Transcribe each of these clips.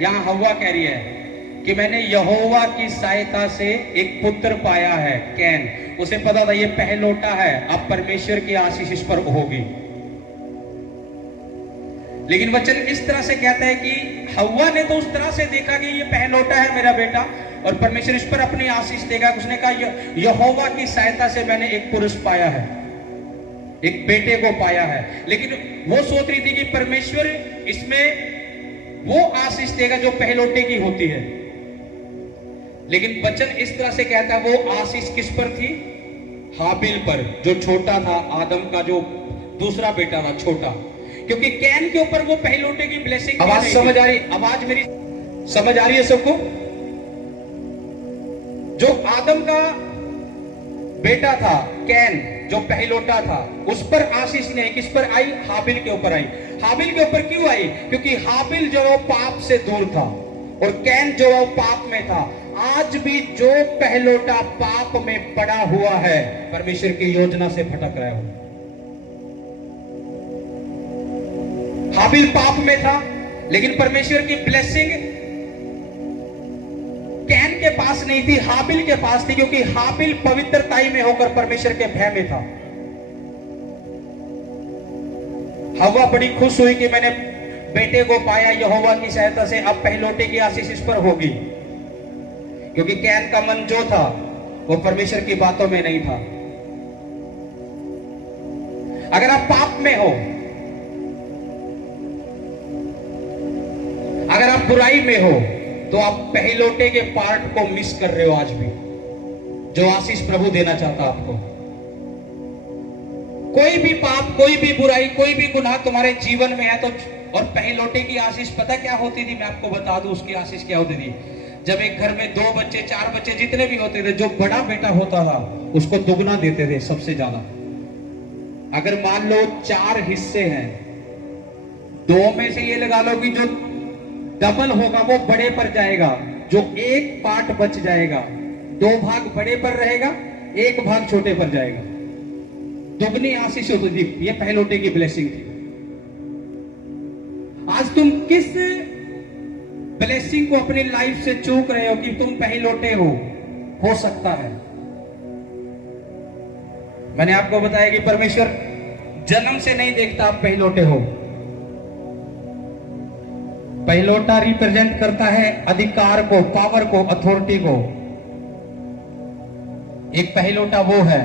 यहां हव्वा कह रही है कि मैंने यहोवा की सहायता से एक पुत्र पाया है, कैन। उसे पता था ये पहलौठा है, अब परमेश्वर की आशीष इस पर होगी। लेकिन वचन इस तरह से कहता है कि हव्वा ने तो उस तरह से देखा कि ये पहलौठा है मेरा बेटा और परमेश्वर इस पर अपनी आशीष देगा। उसने कहा यहोवा की सहायता से मैंने एक पुरुष पाया है, एक बेटे को पाया है। लेकिन वो सोच रही थी कि परमेश्वर इसमें वो आशीष देगा जो पहलौठे की होती है। लेकिन वचन इस तरह से कहता है वो आशीष किस पर थी? हाबिल पर, जो छोटा था, आदम का जो दूसरा बेटा था, छोटा। क्योंकि कैन के ऊपर वो पहलौठे की ब्लेसिंग। आवाज समझ आ रही? आवाज मेरी समझ आ रही है सबको? जो आदम का बेटा था कैन, जो पहलौठा था, उस पर आशीष नहीं, किस पर आई? हाबिल के ऊपर आई। हाबिल के ऊपर क्यों आई? क्योंकि हाबिल जो पाप से दूर था और कैन जो पाप में था। आज भी जो पहलौठा पाप में पड़ा हुआ है, परमेश्वर की योजना से भटक रहा है। हाबिल पाप में था, लेकिन परमेश्वर की ब्लेसिंग कैन के पास नहीं थी, हाबिल के पास थी। क्योंकि हाबिल पवित्रताई में होकर परमेश्वर के भय में था। हव्वा बड़ी खुश हुई कि मैंने बेटे को पाया यहोवा की सहायता से, अब पहलौठे की आशीष इस पर होगी। क्योंकि कैन का मन जो था वो परमेश्वर की बातों में नहीं था। अगर आप पाप में हो, अगर आप बुराई में हो, तो आप पहलौठे के पार्ट को मिस कर रहे हो आज भी, जो आशीष प्रभु देना चाहता आपको। कोई भी पाप, कोई भी बुराई, कोई भी गुनाह तुम्हारे जीवन में है तो, और पहलौठे की आशीष पता क्या होती थी? मैं आपको बता दूं उसकी आशीष क्या होती थी। जब एक घर में 2 बच्चे, 4 बच्चे, जितने भी होते थे, जो बड़ा बेटा होता था उसको दुगना देते थे, सबसे ज्यादा। अगर मान लो 4 हिस्से हैं, 2 में से ये लगा लो कि जो डबल होगा वो बड़े पर जाएगा, जो एक पार्ट बच जाएगा, 2 भाग बड़े पर रहेगा, 1 भाग छोटे पर जाएगा। दुगनी आशीष होती थी, ये पहलौठे की ब्लेसिंग थी। आज तुम किस ब्लेसिंग को अपनी लाइफ से चूक रहे हो कि तुम पहलौठे हो सकता है। मैंने आपको बताया कि परमेश्वर जन्म से नहीं देखता आप पहलौठे हो। पहलौठा रिप्रेजेंट करता है अधिकार को, पावर को, अथॉरिटी को। एक पहलौठा वो है,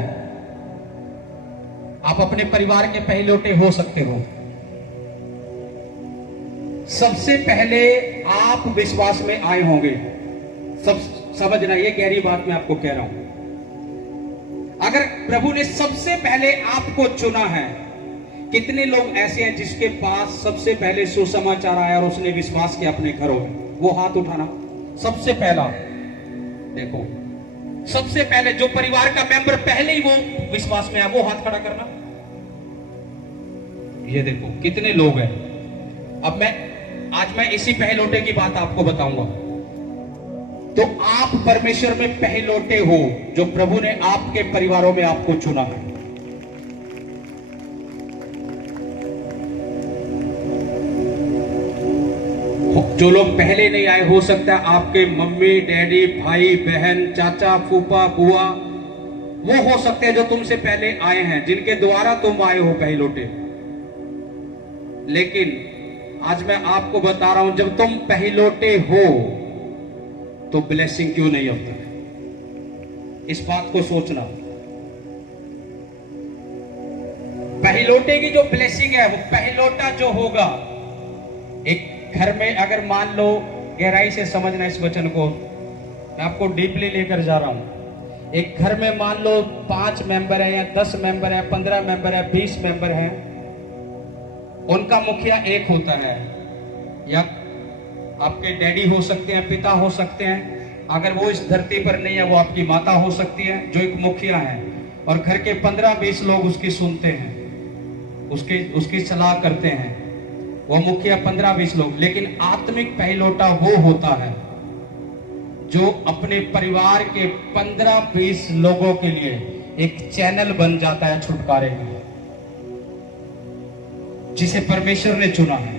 आप अपने परिवार के पहलौठे हो सकते हो। सबसे पहले आप विश्वास में आए होंगे, सब समझना, ये गहरी बात मैं आपको कह रहा हूं। अगर प्रभु ने सबसे पहले आपको चुना है, कितने लोग ऐसे हैं जिसके पास सबसे पहले सुसमाचार आया और उसने विश्वास किया अपने घरों में? वो हाथ उठाना। सबसे पहला देखो, सबसे पहले जो परिवार का मेंबर पहले ही वो विश्वास में आया, वो हाथ खड़ा करना। ये देखो कितने लोग हैं। अब आज मैं इसी पहलौठे की बात आपको बताऊंगा। तो आप परमेश्वर में पहलौठे हो, जो प्रभु ने आपके परिवारों में आपको चुना है। जो लोग पहले नहीं आए, हो सकता है आपके मम्मी, डैडी, भाई, बहन, चाचा, फूफा, बुआ, वो हो सकते हैं जो तुमसे पहले आए हैं, जिनके द्वारा तुम आए हो पहलौठे। लेकिन आज मैं आपको बता रहा हूं, जब तुम पहलौठे हो तो ब्लेसिंग क्यों नहीं होता है? इस बात को सोचना। पहलौठे की जो ब्लेसिंग है, वो पहलौठा जो होगा, एक घर में, अगर मान लो, गहराई से समझना इस वचन को, मैं आपको डीपली लेकर जा रहा हूं। एक घर में मान लो 5 मेंबर है या 10 मेंबर है, 15 मेंबर है, 20 मेंबर है। उनका मुखिया एक होता है, या आपके डैडी हो सकते हैं, पिता हो सकते हैं। अगर वो इस धरती पर नहीं है, वो आपकी माता हो सकती है, जो एक मुखिया है। और घर के 15-20 लोग उसकी सुनते हैं, उसकी सलाह करते हैं। वो मुखिया 15-20 लोग। लेकिन आत्मिक पहलौठा वो होता है जो अपने परिवार के 15-20 लोगों के लिए एक चैनल बन जाता है छुटकारे का, जिसे परमेश्वर ने चुना है।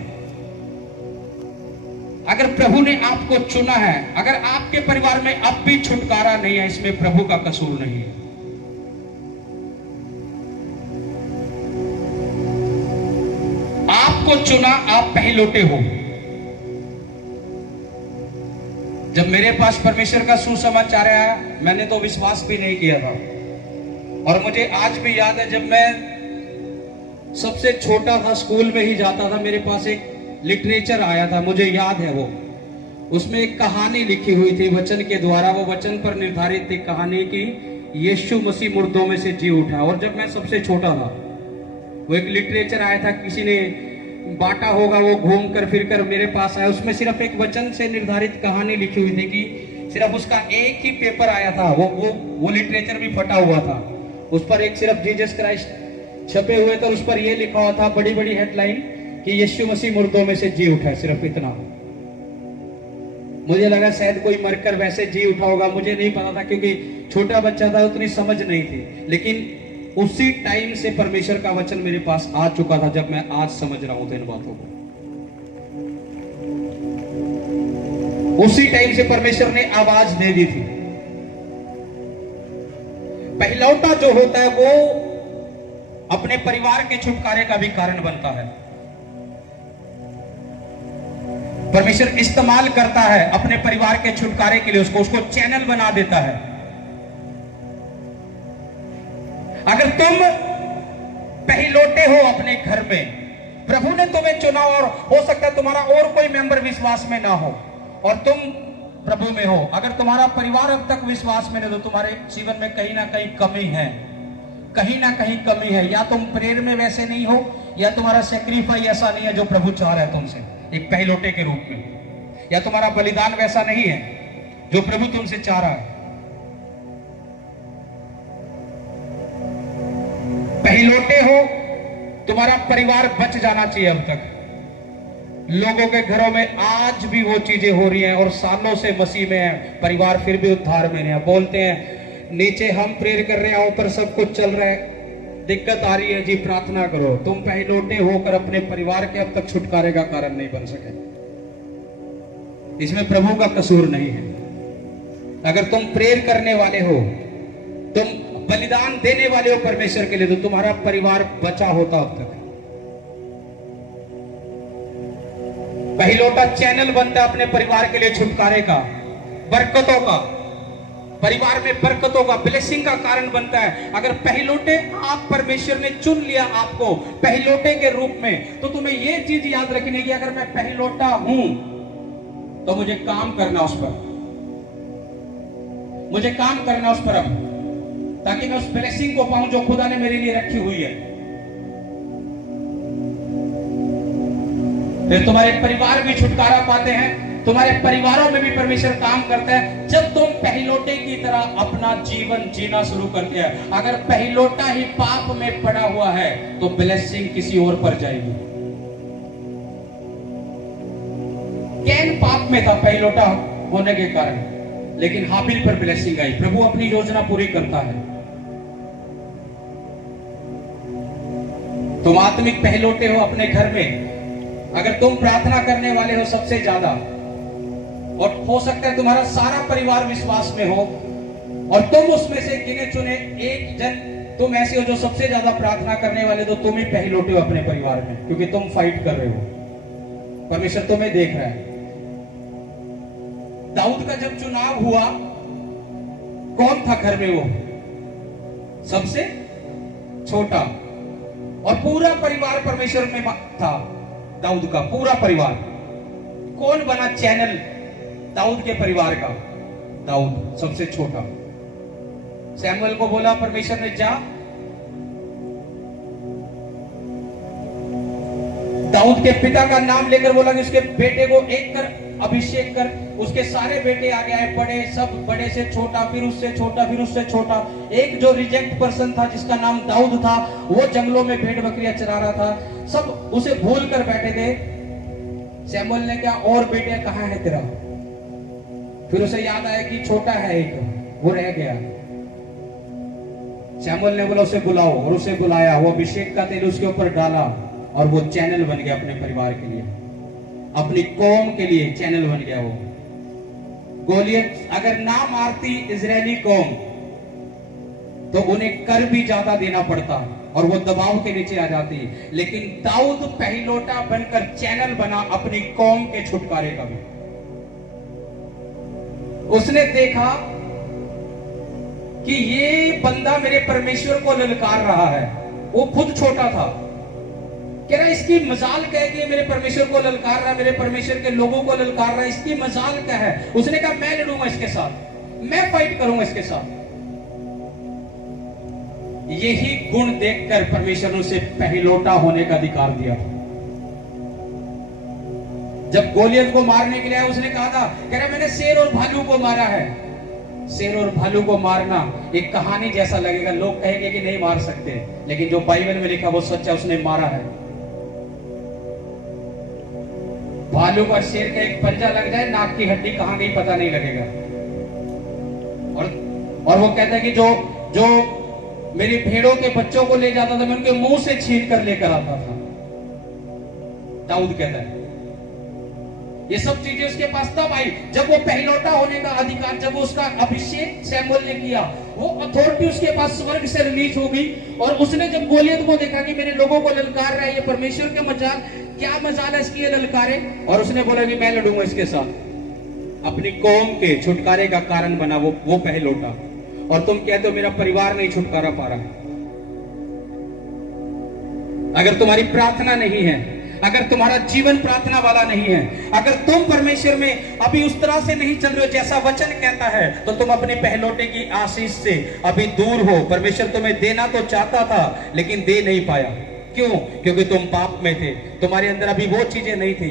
अगर प्रभु ने आपको चुना है, अगर आपके परिवार में अब भी छुटकारा नहीं है, इसमें प्रभु का कसूर नहीं है। आपको चुना, आप पहलौठे हो। जब मेरे पास परमेश्वर का सुसमाचार आया, मैंने तो विश्वास भी नहीं किया था। और मुझे आज भी याद है, जब मैं सबसे छोटा था, स्कूल में ही जाता था, मेरे पास एक लिटरेचर आया था, मुझे याद है वो। उसमें एक कहानी लिखी हुई थी वचन के द्वारा। वो वचन पर निर्धारित थी कहानी की, यीशु मसीह मुर्दों में से जी उठा। और जब मैं सबसे छोटा था, वो एक लिटरेचर आया था, किसी ने बांटा होगा, वो घूम कर फिर कर मेरे पास आया। उसमें सिर्फ एक वचन से निर्धारित कहानी लिखी हुई थी कि सिर्फ उसका एक ही पेपर आया था। वो लिटरेचर भी फटा हुआ था। उस पर एक सिर्फ जीसस क्राइस्ट छपे हुए थे, उस पर यह लिखा हुआ था, बड़ी बड़ी हेडलाइन, कि यीशु मसीह मुर्दों में से जी उठा है। सिर्फ इतना। मुझे लगा शायद कोई मरकर वैसे जी उठा होगा, मुझे नहीं पता था, क्योंकि छोटा बच्चा था, उतनी समझ नहीं थी। लेकिन उसी टाइम से परमेश्वर का वचन मेरे पास आ चुका था, जब मैं आज समझ रहा हूं इन बातों को। उसी टाइम से परमेश्वर ने आवाज दे दी थी। पहलौठा जो होता है वो अपने परिवार के छुटकारे का भी कारण बनता है। परमेश्वर इस्तेमाल करता है अपने परिवार के छुटकारे के लिए, उसको चैनल बना देता है। अगर तुम पहलौठे हो अपने घर में, प्रभु ने तुम्हें चुना, और हो सकता है तुम्हारा और कोई मेंबर विश्वास में ना हो और तुम प्रभु में हो। अगर तुम्हारा परिवार अब तक विश्वास में नहीं, तो तुम्हारे जीवन में कहीं ना कहीं कमी है, कहीं ना कहीं कमी है। या तुम प्रेयर में वैसे नहीं हो, या तुम्हारा सेक्रीफाइस ऐसा नहीं है जो प्रभु चाह रहा है तुमसे एक पहलौठे के रूप में, या तुम्हारा बलिदान वैसा नहीं है जो प्रभु तुमसे चाह रहा है। पहलौठे हो, तुम्हारा परिवार बच जाना चाहिए। अब तक लोगों के घरों में आज भी वो चीजें हो रही हैं, और सालों से मसीह में है, परिवार फिर भी उद्धार में है। बोलते हैं नीचे हम प्रेयर कर रहे हैं, ऊपर सब कुछ चल रहा है, दिक्कत आ रही है जी, प्रार्थना करो। तुम पहलौठे होकर अपने परिवार के अब तक छुटकारे का कारण नहीं बन सके, इसमें प्रभु का कसूर नहीं है। अगर तुम प्रेयर करने वाले हो, तुम बलिदान देने वाले हो परमेश्वर के लिए, तो तुम्हारा परिवार बचा होता अब तक। पहलौठा चैनल बनता है अपने परिवार के लिए छुटकारे का, बरकतों का, परिवार में बरकतों का, ब्लेसिंग का कारण बनता है। अगर पहलौठे आप, परमेश्वर ने चुन लिया आपको पहलौठे के रूप में, तो तुम्हें यह चीज याद रखनी है कि अगर मैं पहलौठा हूं तो मुझे काम करना उस पर, मुझे काम करना उस पर, अब ताकि मैं उस ब्लेसिंग को पाऊं जो खुदा ने मेरे लिए रखी हुई है। फिर तुम्हारे परिवार भी छुटकारा पाते हैं, तुम्हारे परिवारों में भी परमेश्वर काम करता है, जब तुम पहलौठे की तरह अपना जीवन जीना शुरू करते हैं। अगर पहलौठा ही पाप में पड़ा हुआ है, तो ब्लेसिंग किसी और पर जाएगी। कैन पाप में था पहलौठा होने के कारण, लेकिन हाबिल पर ब्लेसिंग आई। प्रभु अपनी योजना पूरी करता है। तुम आत्मिक पहलौठे हो अपने घर में। अगर तुम प्रार्थना करने वाले हो सबसे ज्यादा, और हो सकता है तुम्हारा सारा परिवार विश्वास में हो, और तुम उसमें से गिने चुने एक जन तुम ऐसे हो जो सबसे ज्यादा प्रार्थना करने वाले, तो तुम ही पहलौठे हो अपने परिवार में, क्योंकि तुम फाइट कर रहे हो। परमेश्वर तुम्हें देख रहा है। दाऊद का जब चुनाव हुआ, कौन था घर में? वो सबसे छोटा, और पूरा परिवार परमेश्वर में था। दाऊद का पूरा परिवार, कौन बना चैनल दाऊद के परिवार का? दाऊद सबसे छोटा। सैमुअल को बोला परमेश्वर ने, जा दाऊद के पिता का नाम लेकर बोला कि उसके बेटे को एक कर, अभिषेक कर। उसके सारे बेटे आगे आए, बड़े, सब बड़े से छोटा, फिर उससे छोटा, फिर उससे छोटा। एक जो रिजेक्ट पर्सन था जिसका नाम दाऊद था, वो जंगलों में भेड़ बकरियां चरा रहा था, सब उसे भूल कर बैठे थे। सैमुअल ने क्या, और बेटे कहां है तेरा? फिर उसे याद आया कि छोटा है एक, वो रह गया। सैमुअल ने बोला उसे बुलाओ, और उसे बुलाया। वो अभिषेक का तेल उसके ऊपर डाला, और वो चैनल बन गया अपने परिवार के लिए। अपनी कौम के लिए चैनल बन गया। वो गोलियत अगर ना मारती इजरायली कौम तो उन्हें कर भी ज्यादा देना पड़ता और वो दबाव के नीचे आ जाती, लेकिन दाऊद पहिलोटा बनकर चैनल बना अपनी कौम के छुटकारे का भी। उसने देखा कि ये बंदा मेरे परमेश्वर को ललकार रहा है। वो खुद छोटा था, कह रहा इसकी मजाल क्या है कि ये मेरे परमेश्वर को ललकार रहा है, मेरे परमेश्वर के लोगों को ललकार रहा है, इसकी मजाल क्या है। उसने कहा मैं लड़ूंगा इसके साथ, मैं फाइट करूंगा इसके साथ। यही गुण देखकर परमेश्वर ने उसे पहिलोटा होने का अधिकार दिया था। जब गोलियत को मारने के लिए आया, उसने कहा था, कह रहा मैंने शेर और भालू को मारा है। शेर और भालू को मारना एक कहानी जैसा लगेगा, लोग कहेंगे कि नहीं मार सकते, लेकिन जो बाइबल में लिखा वो सच है, उसने मारा है। भालू और शेर का एक पंजा लग जाए, नाक की हड्डी कहां गई पता नहीं लगेगा। और वो कहता है कि जो मेरी भेड़ों के बच्चों को ले जाता था, मैं उनके मुंह से छीन कर लेकर आता था। दाऊद कहता है ये सब चीजें उसके पास तब आई जब वो पहिलौठा होने का अधिकार, जब उसका अभिषेक शमूएल ने किया, वो अथॉरिटी उसके पास स्वर्ग से रिलीज हो गई। और उसने जब गोलियत को देखा कि मेरे लोगों को ललकार रहा है, ये परमेश्वर का मजाल, क्या मजाल है इसकी, ये ललकारे, और उसने बोला कि मैं लड़ूंगा इसके साथ। अपनी कौम के छुटकारे का कारण बना वो पहिलौठा। और तुम कहते हो मेरा परिवार नहीं छुटकारा पा रहा है। अगर तुम्हारी प्रार्थना नहीं है, अगर तुम्हारा जीवन प्रार्थना वाला नहीं है, अगर तुम परमेश्वर में अभी उस तरह से नहीं चल रहे हो जैसा वचन कहता है, तो तुम अपने पहलौटे की आशीष से अभी दूर हो। परमेश्वर तुम्हें देना तो चाहता था लेकिन दे नहीं पाया। क्यों? क्योंकि तुम पाप में थे, तुम्हारे अंदर अभी वो चीजें नहीं थी।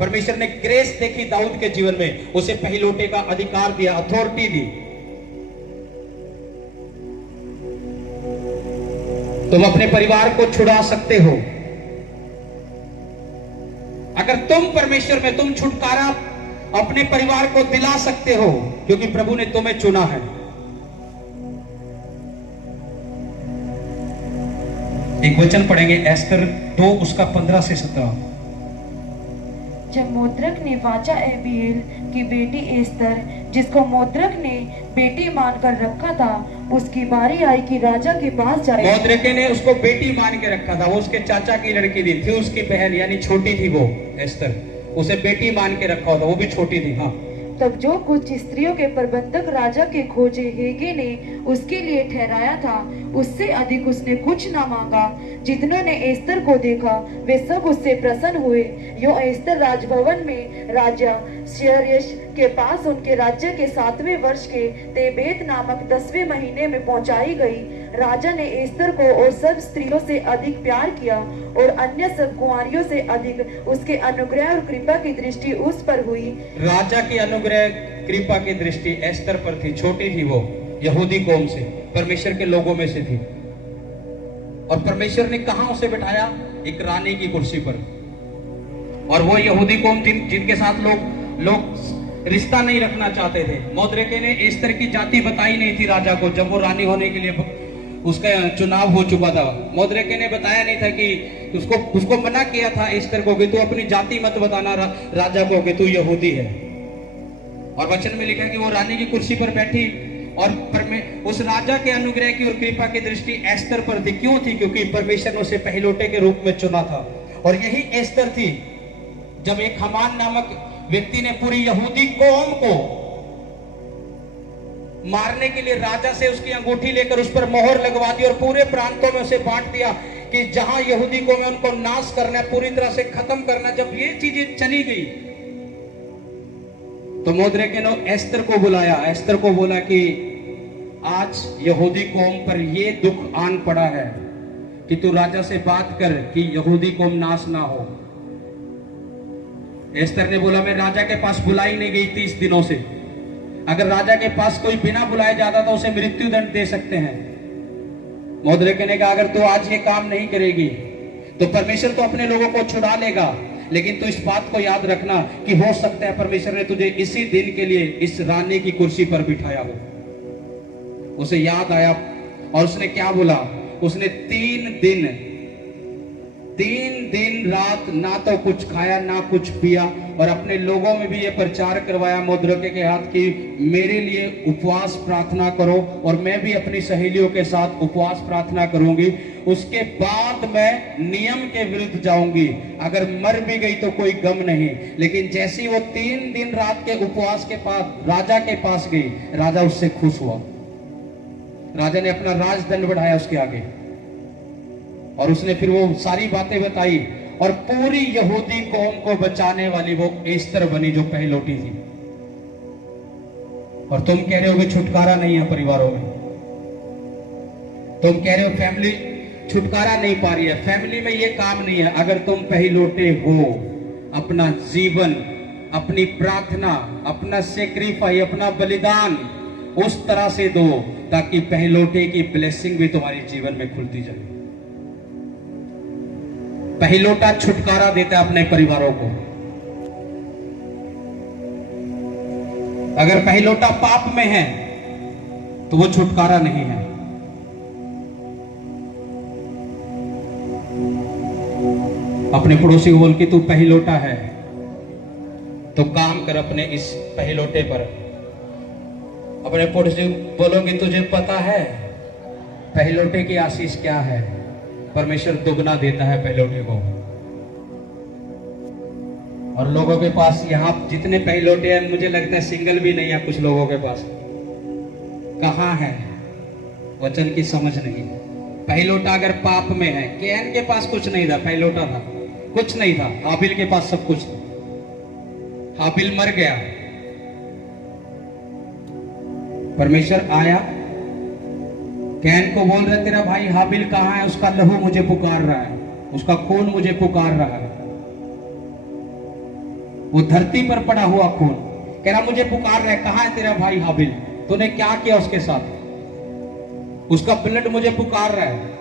परमेश्वर ने ग्रेस देखी दाऊद के जीवन में, उसे पहलौटे का अधिकार दिया, अथॉरिटी दी। तुम अपने परिवार को छुड़ा सकते हो अगर तुम परमेश्वर में, तुम छुटकारा अपने परिवार को दिला सकते हो, क्योंकि प्रभु ने तुम्हें चुना है। एक वचन पढ़ेंगे एस्तर 2 उसका 15 से 17। जब मोद्रक ने वाचा एबीएल की बेटी एस्तर, जिसको मोद्रक ने बेटी मानकर रखा था, उसकी बारी आई कि राजा के पास जाए। मोद्रक ने उसको बेटी मान के रखा था, वो उसके चाचा की लड़की थी उसकी बहन, यानी छोटी थी वो एस्तर, उसे बेटी मान के रखा था, वो भी छोटी थी। हाँ, तब जो कुछ स्त्रियों के प्रबंधक राजा के खोजे हेगे ने उसके लिए ठहराया था, उससे अधिक उसने कुछ ना मांगा। जितनों ने एस्तर को देखा वे सब उससे प्रसन्न हुए। यो एस्तर राजभवन में राजा शेरेश के पास उनके राज्य के 7वें वर्ष के तेबेत नामक 10वें महीने में पहुंचाई गई। राजा ने एस्तर को और सब स्त्रियों से अधिक प्यार किया और अन्य सब कुंवारियों से अधिक उसके अनुग्रह और कृपा की दृष्टि उस पर हुई। राजा की अनुग्रह कृपा की दृष्टि एस्तर पर थी। छोटी थी वो, यहूदी कौम से, परमेश्वर के लोगों में से थी। और परमेश्वर ने कहां उसे बिठाया? एक रानी की कुर्सी पर। और वो यहूदी कौम जिनके साथ लोग रिश्ता नहीं रखना चाहते थे। मोद्रेके ने एस्तर की जाति बताई नहीं थी राजा को, जब वो रानी होने के लिए उसका चुनाव हो चुका था। मोद्रेके ने बताया नहीं था कि उसको मना किया था एस्तर को कि तू अपनी जाति मत बताना राजा को कि तू यहूदी है। और वचन में लिखा है कि वो रानी की कुर्सी पर बैठी और उस राजा के अनुग्रह की और कृपा की दृष्टि एस्तर पर थी। क्यों थी? क्योंकि परमेश्वर ने उसे पहिलौटे के रूप में चुना था। और यही एस्तर थी जब एक हमान नामक व्यक्ति ने पूरी यहूदी कौम को मारने के लिए राजा से उसकी अंगूठी लेकर उस पर मोहर लगवा दी और पूरे प्रांतों में उसे बांट दिया कि जहां यहूदी कौम है उनको नाश करना है, पूरी तरह से खत्म करना। जब ये चीजें चली गई तो मोद्रेके ने एस्तर को बुलाया, एस्तर को बोला कि आज यहूदी कौम पर ये दुख आन पड़ा है कि तू राजा से बात कर कि यहूदी कौम नाश ना हो। एस्तर ने बोला मैं राजा के पास बुलाई नहीं गई 30 दिनों से। अगर राजा के पास कोई बिना बुलाए जाता तो उसे मृत्यु दंड दे सकते हैं। मोद्रेके ने कहा अगर तू आज ये काम नहीं करेगी तो परमेश्वर तो अपने लोगों को छुड़ा लेगा, लेकिन तू इस बात को याद रखना कि हो सकता है परमेश्वर ने तुझे इसी दिन के लिए इस रानी की कुर्सी पर बिठाया हो। उसे याद आया और उसने क्या बोला? उसने 3 दिन 3 दिन रात ना तो कुछ खाया ना कुछ पिया, और अपने लोगों में भी ये प्रचार करवाया मोद्रोके के हाथ की मेरे लिए उपवास प्रार्थना करो, और मैं भी अपनी सहेलियों के साथ उपवास प्रार्थना करूंगी। उसके बाद मैं नियम के विरुद्ध जाऊंगी, अगर मर भी गई तो कोई गम नहीं। लेकिन जैसे ही वो 3 दिन रात के उपवास के पास राजा के पास गई, राजा उससे खुश हुआ। राजा ने अपना राजदंड बढ़ाया उसके आगे, और उसने फिर वो सारी बातें बताई, और पूरी यहूदी कौम को बचाने वाली वो एस्तर बनी जो पहलोटी थी। और तुम कह रहे हो कि छुटकारा नहीं है परिवारों में, तुम कह रहे हो फैमिली छुटकारा नहीं पा रही है। फैमिली में ये काम नहीं है। अगर तुम पहलोटे हो, अपना जीवन, अपनी प्रार्थना, अपना सेक्रीफाई, अपना बलिदान उस तरह से दो ताकि पहलोटे की ब्लेसिंग भी तुम्हारे जीवन में खुलती जाए। पहलोटा छुटकारा देता है अपने परिवारों को। अगर पहलोटा पाप में है तो वो छुटकारा नहीं है। अपने पड़ोसी को बोल के तू पहलोटा है तो काम कर अपने इस पहलोटे पर। अपने पड़ोसी बोलोगे तुझे पता है पहलोटे की आशीष क्या है? परमेश्वर दुगना देता है पहलोटे को। और लोगों के पास यहाँ जितने पहलोटे हैं, मुझे लगता है सिंगल भी नहीं है कुछ लोगों के पास। कहाँ है? वचन की समझ नहीं। पहलोटा अगर पाप में है, कैन के पास कुछ नहीं था, पहलोटा था, कुछ नहीं था। हाबिल के पास सब कुछ था। हाबिल मर गया, परमेश्वर आया, कैन को बोल रहा तेरा भाई हाबिल कहाँ है? उसका लहू मुझे पुकार रहा है, उसका खून मुझे पुकार रहा है। वो धरती पर पड़ा हुआ खून कह रहा मुझे पुकार रहा है, कहाँ है तेरा भाई हाबिल? तूने क्या किया उसके साथ? उसका ब्लड मुझे पुकार रहा है।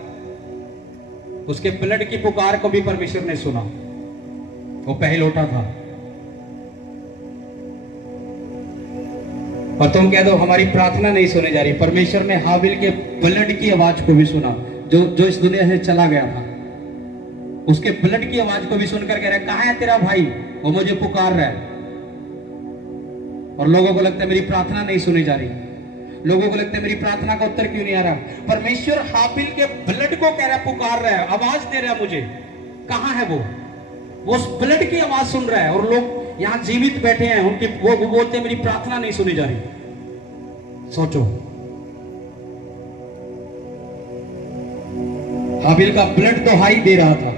उसके ब्लड की पुकार को भी परमेश्वर ने सुना। वो पहलोटा था। और तुम कह दो हमारी प्रार्थना नहीं सुने जा रही। परमेश्वर ने हाबिल के ब्लड की आवाज को भी सुना, जो इस दुनिया से चला गया था। उसके ब्लड की आवाज को भी सुनकर कह रहा है कहाँ है तेरा भाई? वो मुझे पुकार रहा है। और लोगों को लगता है मेरी प्रार्थना नहीं सुनी जा रही, लोगों को लगता है मेरी प्रार्थना का उत्तर क्यों नहीं आ रहा। परमेश्वर हाबिल के ब्लड को कह रहा है, पुकार रहा है, आवाज दे रहा है मुझे। कहाँ है वो उस ब्लड की आवाज सुन रहा है। और लोग यहां जीवित बैठे हैं, उनकी वो बोलते हैं मेरी प्रार्थना नहीं सुनी जा रही। सोचो, हाबिल का ब्लड दोहाई दे रहा था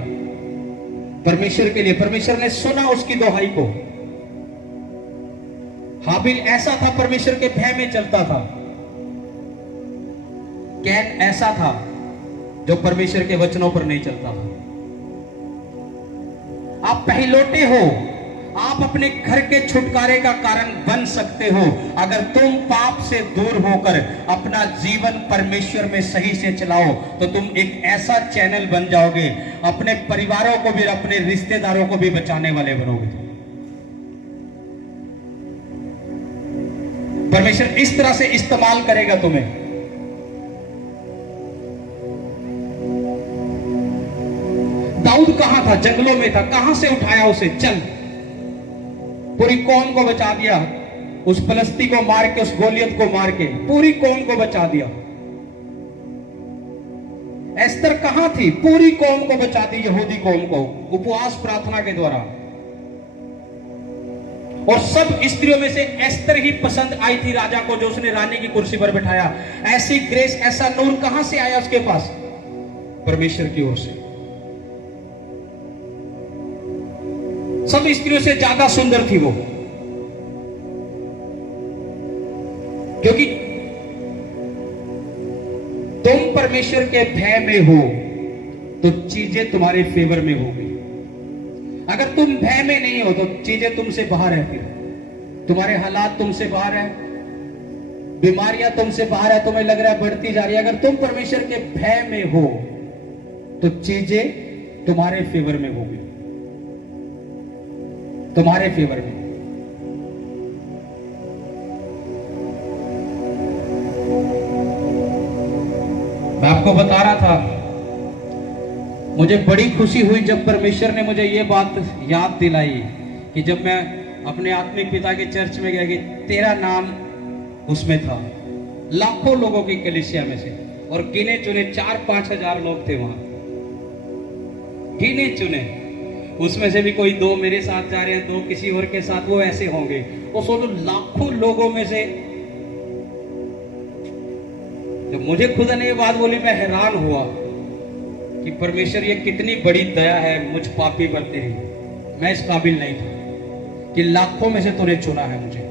परमेश्वर के लिए। परमेश्वर ने सुना उसकी दोहाई को। हाबिल ऐसा था, परमेश्वर के भय में चलता था। कैन ऐसा था जो परमेश्वर के वचनों पर नहीं चलता था। आप पहलोटे हो, आप अपने घर के छुटकारे का कारण बन सकते हो अगर तुम पाप से दूर होकर अपना जीवन परमेश्वर में सही से चलाओ। तो तुम एक ऐसा चैनल बन जाओगे, अपने परिवारों को भी, अपने रिश्तेदारों को भी बचाने वाले बनोगे। परमेश्वर इस तरह से इस्तेमाल करेगा तुम्हें। दाऊद कहां था? जंगलों में था। कहां से उठाया उसे? चल, पूरी कौम को बचा दिया। उस फलस्ती को मार के, उस गोलियत को मार के पूरी कौम को बचा दिया। एस्तर कहां थी? पूरी कौम को बचा दी, यहूदी कौम को, उपवास प्रार्थना के द्वारा। और सब स्त्रियों में से एस्तर ही पसंद आई थी राजा को, जो उसने रानी की कुर्सी पर बिठाया। ऐसी ग्रेस, ऐसा नूर कहां से आया उसके पास? परमेश्वर की ओर से। सब स्त्रियों से ज्यादा सुंदर थी वो, क्योंकि तुम परमेश्वर के भय में हो तो चीजें तुम्हारे फेवर में होगी। अगर तुम भय में नहीं हो तो चीजें तुमसे बाहर है, फिर तुम्हारे हालात तुमसे बाहर है, बीमारियां तुमसे बाहर है, तुम्हें लग रहा है बढ़ती जा रही है। अगर तुम परमेश्वर के भय में हो तो चीजें तुम्हारे फेवर में होगी, तुम्हारे फेवर में। मैं आपको बता रहा था मुझे बड़ी खुशी हुई जब परमेश्वर ने मुझे ये बात याद दिलाई कि जब मैं अपने आत्मिक पिता के चर्च में गया कि तेरा नाम उसमें था, लाखों लोगों की कलीसिया में से, और गिने चुने 4-5 हजार लोग थे वहां, गिने चुने। उसमें से भी कोई 2 मेरे साथ जा रहे हैं, 2 किसी और के साथ, वो ऐसे होंगे। वो सोचो लाखों लोगों में से जब मुझे खुदा ने ये बात बोली, मैं हैरान हुआ कि परमेश्वर ये कितनी बड़ी दया है मुझ पापी पर तेरी। मैं इस काबिल नहीं था कि लाखों में से तूने चुना है मुझे।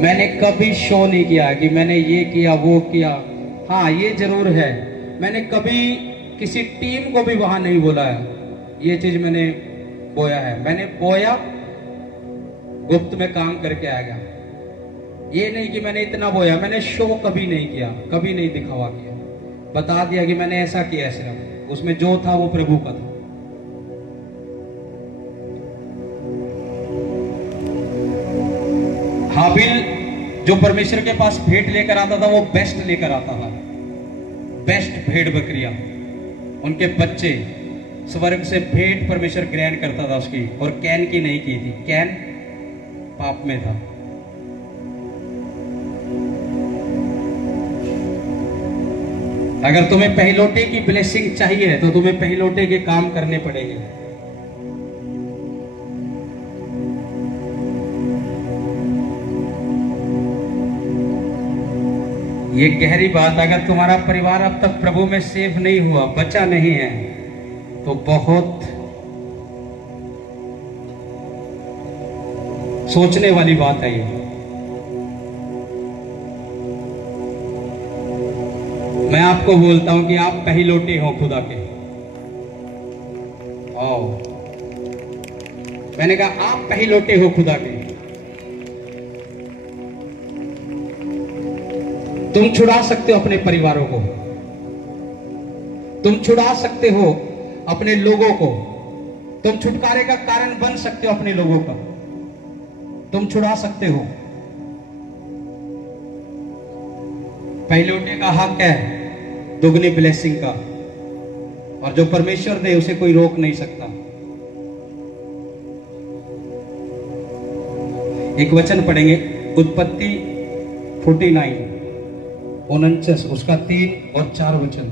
मैंने कभी शो नहीं किया कि मैंने ये किया वो किया। हाँ, ये जरूर है, मैंने कभी किसी टीम को भी वहां नहीं बोला है ये चीज मैंने बोया है। मैंने बोया, गुप्त में काम करके आ गया। ये नहीं कि मैंने इतना बोया, मैंने शो कभी नहीं किया, कभी नहीं दिखावा किया। बता दिया कि मैंने ऐसा किया, सिर्फ उसमें जो था वो प्रभु का था। हाबिल जो परमेश्वर के पास भेंट लेकर आता था, वो बेस्ट लेकर आता था, बेस्ट भेड़ बकरियां, उनके बच्चे। स्वर्ग से भेंट परमेश्वर ग्रहण करता था उसकी, और कैन की नहीं की थी। कैन पाप में था। अगर तुम्हें पहलोटे की ब्लेसिंग चाहिए तो तुम्हें पहलोटे के काम करने पड़ेंगे। ये गहरी बात, अगर तुम्हारा परिवार अब तक प्रभु में सेव नहीं हुआ, बचा नहीं है, तो बहुत सोचने वाली बात है ये। मैं आपको बोलता हूं कि आप पहलोटे हो खुदा के। आओ, मैंने कहा आप पहलोटे हो खुदा के। तुम छुड़ा सकते हो अपने परिवारों को, तुम छुड़ा सकते हो अपने लोगों को, तुम छुटकारे का कारण बन सकते हो अपने लोगों का, तुम छुड़ा सकते हो। पहलोटे का हक है दुगनी ब्लेसिंग का, और जो परमेश्वर दे उसे कोई रोक नहीं सकता। एक वचन पढ़ेंगे, उत्पत्ति 49 उसका 3 और 4 वचन।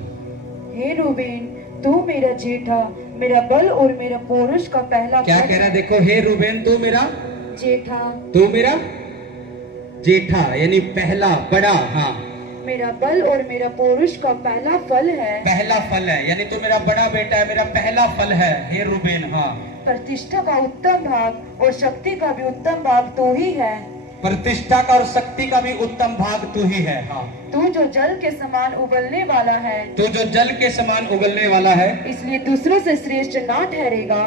हे रूबेन, तू मेरा जेठा, मेरा बल और मेरा पौरुष का पहला क्या फल कह रहा है? देखो, हे रूबेन तू मेरा जेठा, तू मेरा जेठा, यानी पहला, बड़ा। हाँ, मेरा बल और मेरा पौरुष का पहला फल है। पहला फल है, यानी तू मेरा बड़ा बेटा है, मेरा पहला फल है। हे रूबेन, हाँ, प्रतिष्ठा का उत्तम भाग और शक्ति का भी उत्तम भाग तू ही है। प्रतिष्ठा का और शक्ति का भी उत्तम भाग तू ही है। हाँ, तू जो जल के समान उबलने वाला है, तू जो जल के समान उगलने वाला है, इसलिए दूसरों से श्रेष्ठ ना ठहरेगा।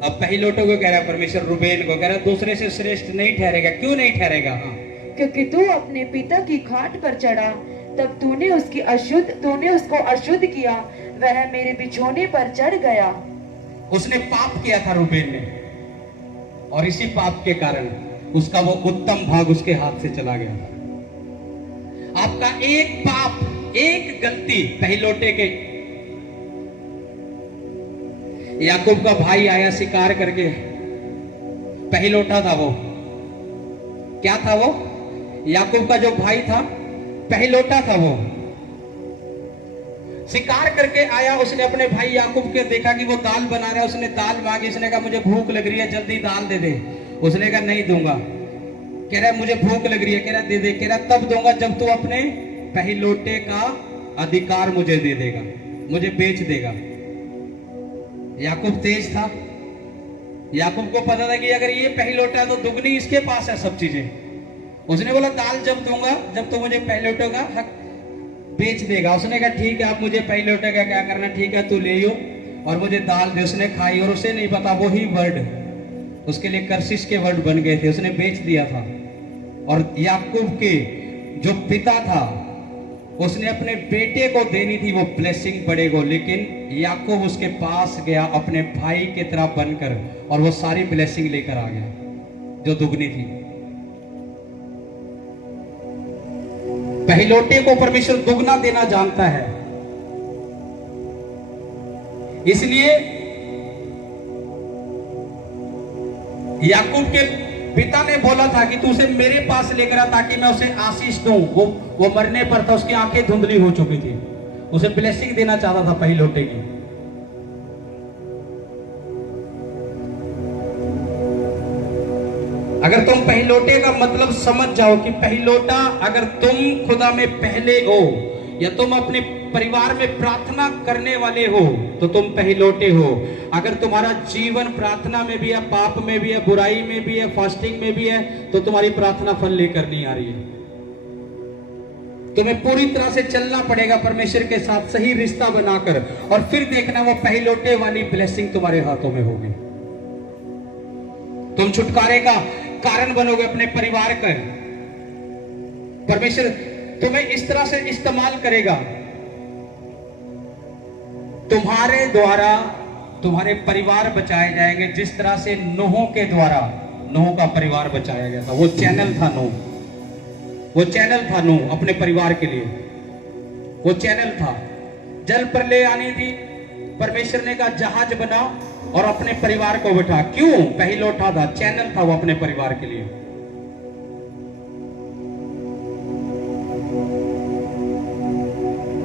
अब पहलोटों को कह रहा है परमेश्वर, रूबेन को कह रहा है दूसरे से श्रेष्ठ नहीं ठहरेगा। क्यों नहीं ठहरेगा? हाँ, क्योंकि तू अपने पिता की खाट पर चढ़ा, तब तूने उसको अशुद्ध किया, वह मेरे बिछोने पर चढ़ गया। उसने पाप किया था रूबेन ने, और इसी पाप के कारण उसका वो उत्तम भाग उसके हाथ से चला गया। आपका एक पाप, एक गलती पहलोटे के। याकूब का भाई आया शिकार करके, पहलोटा था वो। क्या था वो? याकूब का जो भाई था, पहलोटा था वो। शिकार करके आया, उसने अपने भाई याकूब के देखा कि वो दाल बना रहा है, उसने दाल मांगी। उसने कहा मुझे भूख लग रही है, जल्दी दाल दे दे। उसने कहा नहीं दूंगा। कह रहा मुझे भूख लग रही है, कह रहा दे दे। कह रहा तब दूंगा जब तू अपने पहलोटे का अधिकार मुझे दे देगा, मुझे बेच देगा। याकूब तेज था, याकूब को पता था कि अगर ये पहलोटा है तो दुगनी इसके पास है सब चीजें। उसने बोला दाल जब दूंगा जब तू मुझे पहलोटे का हक बेच देगा। उसने कहा ठीक है, आप मुझे पहलोटे का क्या करना, ठीक है तू ले लो और मुझे दाल दे। उसने खाई, और उसे नहीं पता वही वर्ड उसके लिए कर्सिश के वर्ड बन गए थे। उसने बेच दिया था। और याकूब के जो पिता था, उसने अपने बेटे को देनी थी वो ब्लेसिंग बड़े को, लेकिन याकूब उसके पास गया अपने भाई की तरह बनकर, और वो सारी ब्लेसिंग लेकर आ गया जो दुगनी थी। पहिलौटे को परमेश्वर दुगना देना जानता है। इसलिए याकूब के पिता ने बोला था कि तू उसे मेरे पास लेकर आ ताकि मैं उसे आशीष दूं। वो मरने पर था, उसकी आंखें धुंधली हो चुकी थी, उसे ब्लेसिंग देना चाहता था पहिलौटे की। अगर तुम पहिलौटे का मतलब समझ जाओ कि पहिलौटा अगर तुम खुदा में पहले हो या तुम अपने परिवार में प्रार्थना करने वाले हो तो तुम पहिलौटे हो। अगर तुम्हारा जीवन प्रार्थना में भी है, पाप में भी है, बुराई में भी है, फास्टिंग में भी है, तो तुम्हारी प्रार्थना फल लेकर नहीं आ रही है। तुम्हें पूरी तरह से चलना पड़ेगा परमेश्वर के साथ, सही रिश्ता बनाकर, और फिर देखना वो पहिलौटे वाली ब्लेसिंग तुम्हारे हाथों में होगी। तुम छुटकारे का कारण बनोगे अपने परिवार का। परमेश्वर तुम्हें इस तरह से इस्तेमाल करेगा, तुम्हारे द्वारा तुम्हारे परिवार बचाए जाएंगे, जिस तरह से नूह के द्वारा नूह का परिवार बचाया गया था। वो चैनल था नूह, वो चैनल था नूह अपने परिवार के लिए, वो चैनल था। जल प्रलय आनी थी, परमेश्वर ने कहा जहाज बना और अपने परिवार को बैठा। क्यों? पहिलौठा था, चैनल था वो अपने परिवार के लिए।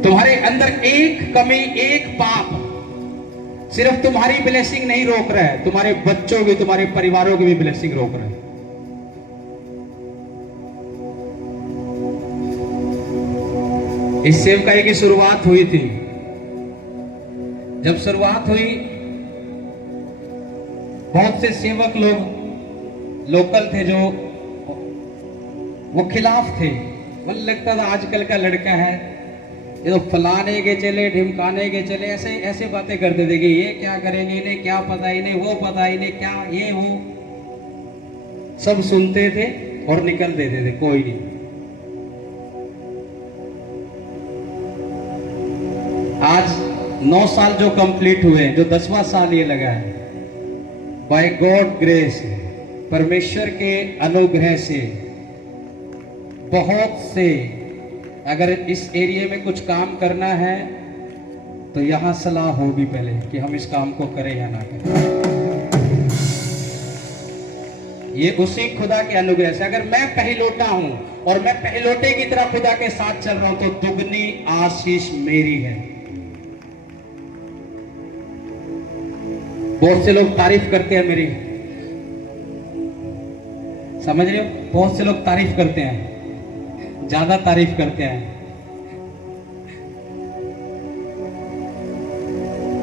तुम्हारे अंदर एक कमी, एक पाप सिर्फ तुम्हारी ब्लेसिंग नहीं रोक रहा है, तुम्हारे बच्चों की, तुम्हारे परिवारों की भी ब्लेसिंग रोक रहा है। इस सेवकाई की शुरुआत हुई थी, जब शुरुआत हुई बहुत से सेवक लोग लोकल थे जो वो खिलाफ थे। मुझे लगता था आजकल का लड़का है ये तो फलाने के चले, ढिमकाने के चले, ऐसे ऐसे बातें करते थे कि ये क्या करेंगे, इन्हें क्या पता, इन्हें वो पता, इन्हें क्या ये वो, सब सुनते थे और निकल देते थे, कोई नहीं। आज 9 साल जो कंप्लीट हुए, जो 10वां साल ये लगा है, बाय गॉड ग्रेस, परमेश्वर के अनुग्रह से बहुत से, अगर इस एरिया में कुछ काम करना है तो यहां सलाह होगी पहले कि हम इस काम को करें या ना करें। ये उसी खुदा के अनुग्रह से। अगर मैं पहिलौटा हूं और मैं पहिलौटे की तरह खुदा के साथ चल रहा हूं तो दुगनी आशीष मेरी है। बहुत से लोग तारीफ करते हैं मेरी, समझ रहे हो? बहुत से लोग तारीफ करते हैं, ज्यादा तारीफ करते हैं,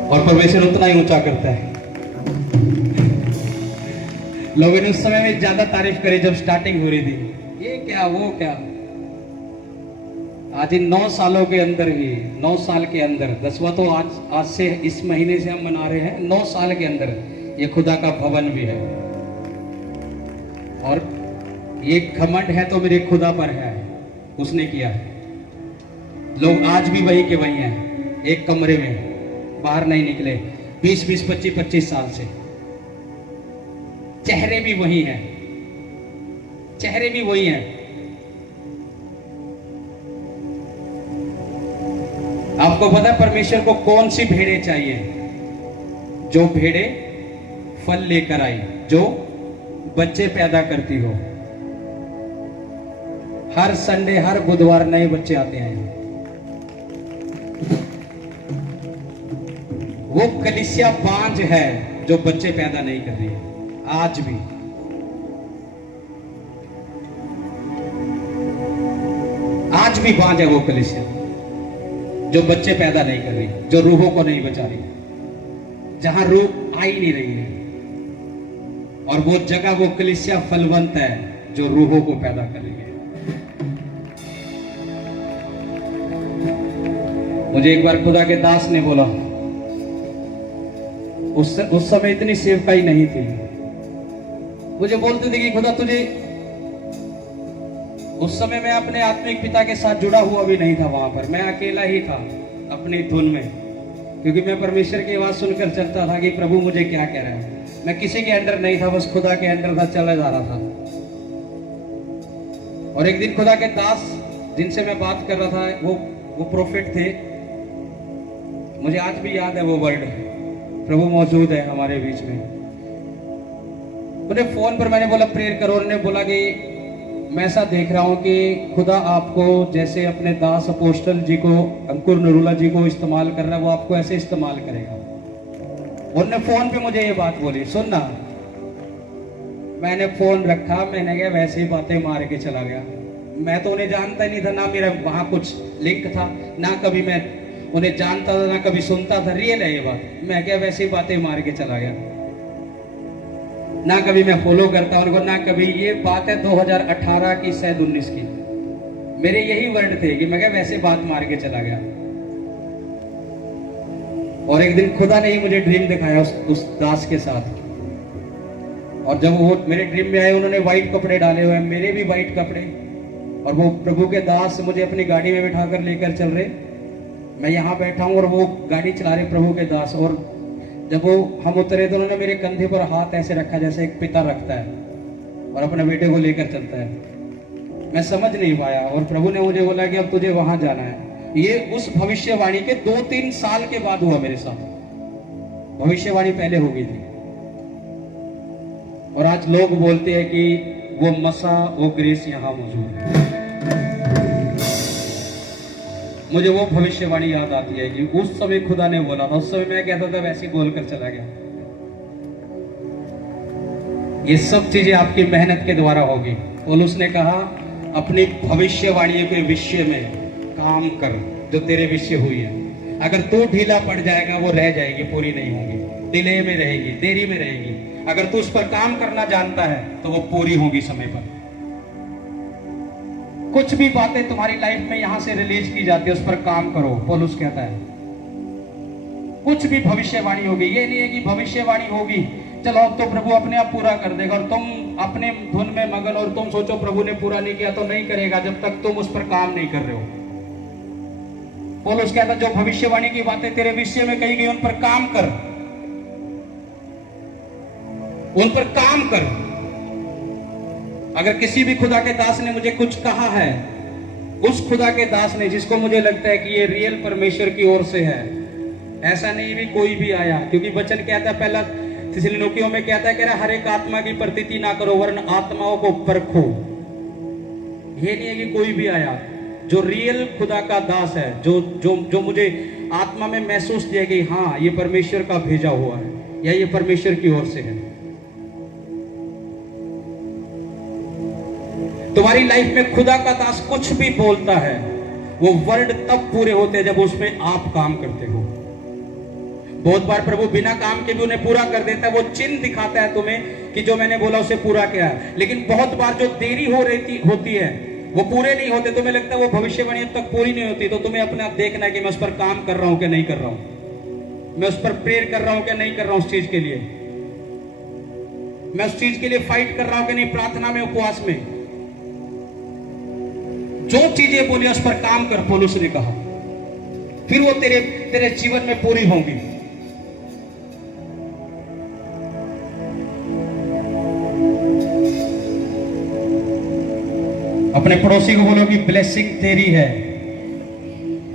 और परमेश्वर उतना ही ऊंचा करता है। लोगों ने उस समय में ज्यादा तारीफ करी जब स्टार्टिंग हो रही थी, ये क्या वो क्या। आज इन 9 सालों के अंदर ही, 9 साल के अंदर, 10वां तो आज से, इस महीने से हम मना रहे हैं, 9 साल के अंदर ये खुदा का भवन भी है। और ये घमंड है तो मेरे खुदा पर है, उसने किया है। लोग आज भी वही के वही हैं, एक कमरे में, बाहर नहीं निकले 20-20, 25-25 साल से। चेहरे भी वही हैं, चेहरे भी वही हैं। आपको पता है परमेश्वर को कौन सी भेड़ें चाहिए? जो भेड़ें फल लेकर आई, जो बच्चे पैदा करती हो। हर संडे, हर बुधवार नए बच्चे आते हैं। वो कलीसिया बांझ है जो बच्चे पैदा नहीं कर रही है आज भी। आज भी बांझ है वो कलीसिया जो बच्चे पैदा नहीं कर रही, जो रूहों को नहीं बचा रही, जहां रूह आ ही नहीं रही है। और वो जगह, वो कलीसिया फलवंत है जो रूहों को पैदा कर रही है। मुझे एक बार खुदा के दास ने बोला, उस समय इतनी सेवकाई नहीं थी, मुझे बोलते थे कि खुदा तुझे, उस समय मैं अपने आत्मिक पिता के साथ जुड़ा हुआ भी नहीं था वहां पर, मैं अकेला ही था अपनी धुन में, क्योंकि मैं परमेश्वर की आवाज सुनकर चलता था कि प्रभु मुझे क्या कह रहा है। मैं किसी के अंडर नहीं था, बस खुदा के अंडर था, चला जा रहा था। और एक दिन खुदा के दास जिनसे मैं बात कर रहा था वो प्रोफेट थे। मुझे आज भी याद है वो वर्ड, प्रभु मौजूद है हमारे बीच में। उन्हें फोन पर मैंने बोला प्रेयर करो, उन्होंने बोला कि मैं ऐसा देख रहा हूं कि खुदा आपको जैसे अपने दास अपोस्टल जी को, अंकुर नरूला जी को इस्तेमाल कर रहा है, वो आपको ऐसे इस्तेमाल करेगा। उन्होंने फोन पे मुझे ये बात बोली, सुनना। मैंने फोन रखा, मैंने कहा वैसे ही बातें मार के चला गया। मैं तो उन्हें जानता ही नहीं था, ना मेरा वहां कुछ लिंक था, ना कभी मैं उन्हें जानता था, ना कभी सुनता था। रियल है ये बात। मैं क्या वैसे ही बातें मार के चला गया, ना कभी मैं फॉलो करता उनको, ना कभी। ये बात है 2018 की, शायद 19 की। मेरे यही वर्ड थे कि मैं क्या वैसे बात मार के चला गया। और एक दिन खुदा ने ही मुझे ड्रीम दिखाया उस दास के साथ। और जब वो मेरे ड्रीम में आए, उन्होंने व्हाइट कपड़े डाले हुए, मेरे भी व्हाइट कपड़े, और वो प्रभु के दास मुझे अपनी गाड़ी में बिठाकर लेकर चल रहे। मैं यहाँ बैठा हूँ और वो गाड़ी चला रहे प्रभु के दास। और जब वो हम उतरे तो उन्होंने मेरे कंधे पर हाथ ऐसे रखा जैसे एक पिता रखता है और अपने बेटे को लेकर चलता है। मैं समझ नहीं पाया और प्रभु ने मुझे बोला कि अब तुझे वहां जाना है। ये उस भविष्यवाणी के 2-3 साल के बाद हुआ मेरे साथ। भविष्यवाणी पहले हो गई थी और आज लोग बोलते हैं कि वो मसा, वो ग्रेस यहां मौजूद है। मुझे वो भविष्यवाणी याद आती है कि उस समय खुदा ने बोला था। उस समय मैं कहता था, वैसे ही बोलकर चला गया। ये सब चीजें आपकी मेहनत के द्वारा होगी। पौलुस ने कहा अपनी भविष्यवाणी के विषय में काम कर जो तेरे विषय हुई है। अगर तू ढीला पड़ जाएगा वो रह जाएगी, पूरी नहीं होगी, डिले में रहेगी, देरी में रहेगी। अगर तू उस पर काम करना जानता है तो वो पूरी होगी समय पर। कुछ भी बातें तुम्हारी लाइफ में यहां से रिलीज की जाती है, उस पर काम करो, पौलुस कहता है। कुछ भी भविष्यवाणी होगी, ये नहीं है कि भविष्यवाणी होगी चलो अब तो प्रभु अपने आप पूरा कर देगा और तुम अपने धुन में मगन और तुम सोचो प्रभु ने पूरा नहीं किया तो नहीं करेगा जब तक तुम उस पर काम नहीं कर रहे हो। पौलुस कहता जो भविष्यवाणी की बातें तेरे विषय में कही गई उन पर काम कर, उन पर काम कर। अगर किसी भी खुदा के दास ने मुझे कुछ कहा है, उस खुदा के दास ने जिसको मुझे लगता है कि ये रियल परमेश्वर की ओर से है, ऐसा नहीं भी कोई भी आया, क्योंकि वचन कहता है पहला थिस्सलुनीकियों में कहता है कह रहा हर एक आत्मा की प्रतीति ना करो वरन आत्माओं को परखो। ये नहीं है कि कोई भी आया, जो रियल खुदा का दास है, जो जो जो मुझे आत्मा में महसूस किया कि हाँ ये परमेश्वर का भेजा हुआ है या ये परमेश्वर की ओर से है। तुम्हारी लाइफ में खुदा का दास कुछ भी बोलता है, वो वर्ड तब पूरे होते हैं जब उसमें आप काम करते हो। बहुत बार प्रभु बिना काम के भी उन्हें पूरा कर देता है, वो चिन्ह दिखाता है तुम्हें कि जो मैंने बोला उसे पूरा किया है। लेकिन बहुत बार जो देरी होती है वो पूरे नहीं होते, तुम्हें लगता है वो भविष्यवाणी अब तक पूरी नहीं होती, तो तुम्हें अपने आप देखना है कि मैं उस पर काम कर रहा हूं कि नहीं कर रहा हूं, मैं उस पर प्रेयर कर रहा हूं कि नहीं कर रहा हूं, उस चीज के लिए मैं उस चीज के लिए फाइट कर रहा हूं कि नहीं, प्रार्थना में, उपवास में। जो चीजें बोली उस पर काम कर, पौलुस ने कहा, फिर वो तेरे जीवन में पूरी होंगी। अपने पड़ोसी को बोलो कि ब्लेसिंग तेरी है,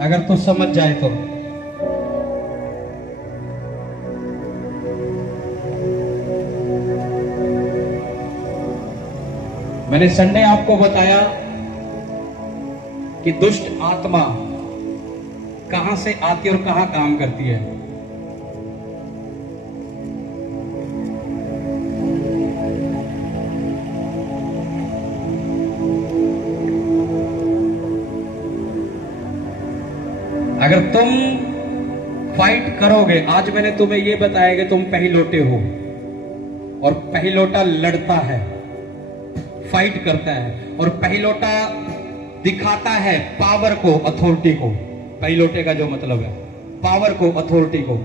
अगर तू समझ जाए तो। मैंने संडे आपको बताया कि दुष्ट आत्मा कहां से आती है और कहां काम करती है। अगर तुम फाइट करोगे, आज मैंने तुम्हें यह बताया कि तुम पहिलौटे हो और पहिलौटा लड़ता है, फाइट करता है, और पहिलौटा दिखाता है पावर को, अथॉरिटी को। पहिलौटे का जो मतलब है पावर को, अथॉरिटी को।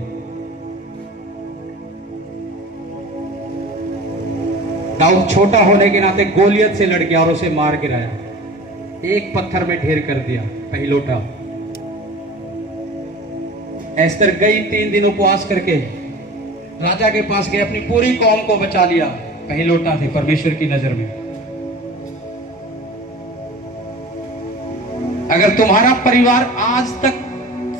दाऊद छोटा होने के नाते गोलियत से लड़ गया और उसे मार गिराया, एक पत्थर में ढेर कर दिया, पहिलौटा। एस्तर गई 3 दिन उपवास करके राजा के पास गए, अपनी पूरी कौम को बचा लिया, पहिलौटा थे परमेश्वर की नजर में। अगर तुम्हारा परिवार आज तक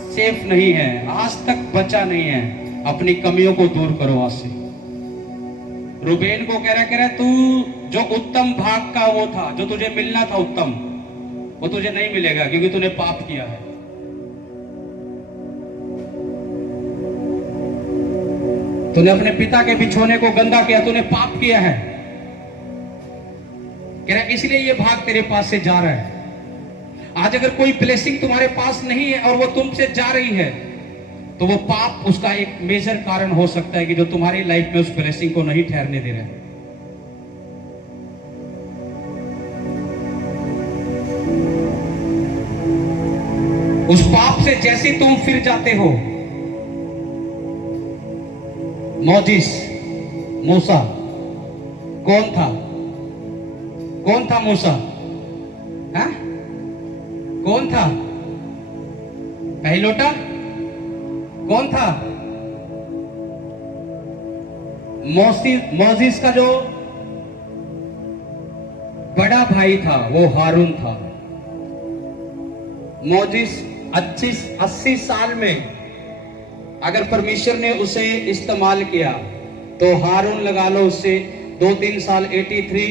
सेफ नहीं है, आज तक बचा नहीं है, अपनी कमियों को दूर करो आज से। रूबेन को कह रहा तू जो उत्तम भाग का वो था, जो तुझे मिलना था उत्तम, वो तुझे नहीं मिलेगा क्योंकि तूने पाप किया है। तूने अपने पिता के बिछोने को गंदा किया, तूने पाप किया है। कह रहा इसलिए ये भाग तेरे पास से जा रहा है। आज अगर कोई ब्लेसिंग तुम्हारे पास नहीं है और वो तुमसे जा रही है, तो वो पाप उसका एक मेजर कारण हो सकता है कि जो तुम्हारी लाइफ में उस ब्लेसिंग को नहीं ठहरने दे रहा है। उस पाप से जैसे तुम फिर जाते हो, मोजिस, मूसा, कौन था? कौन था मूसा? हाँ? कौन था? पहिलोटा? कौन था? मोजिस का जो बड़ा भाई था वो हारून था। मोजिस 80 साल में अगर परमेश्वर ने उसे इस्तेमाल किया तो हारून लगा लो उससे 2-3 साल 83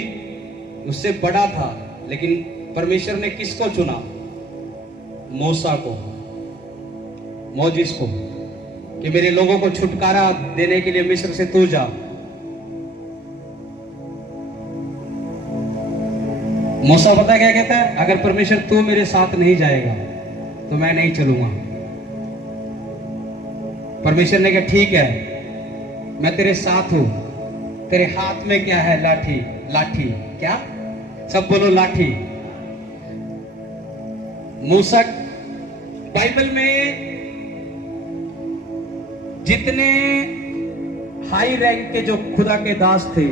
उससे बड़ा था। लेकिन परमेश्वर ने किसको चुना? मूसा को, मोजिस को, कि मेरे लोगों को छुटकारा देने के लिए मिस्र से तू जा। मूसा पता क्या कहता है? अगर परमेश्वर तू मेरे साथ नहीं जाएगा तो मैं नहीं चलूंगा। परमेश्वर ने कहा ठीक है, मैं तेरे साथ हूं। तेरे हाथ में क्या है? लाठी। लाठी क्या? सब बोलो लाठी। मूसा बाइबल में जितने हाई रैंक के जो खुदा के दास थे,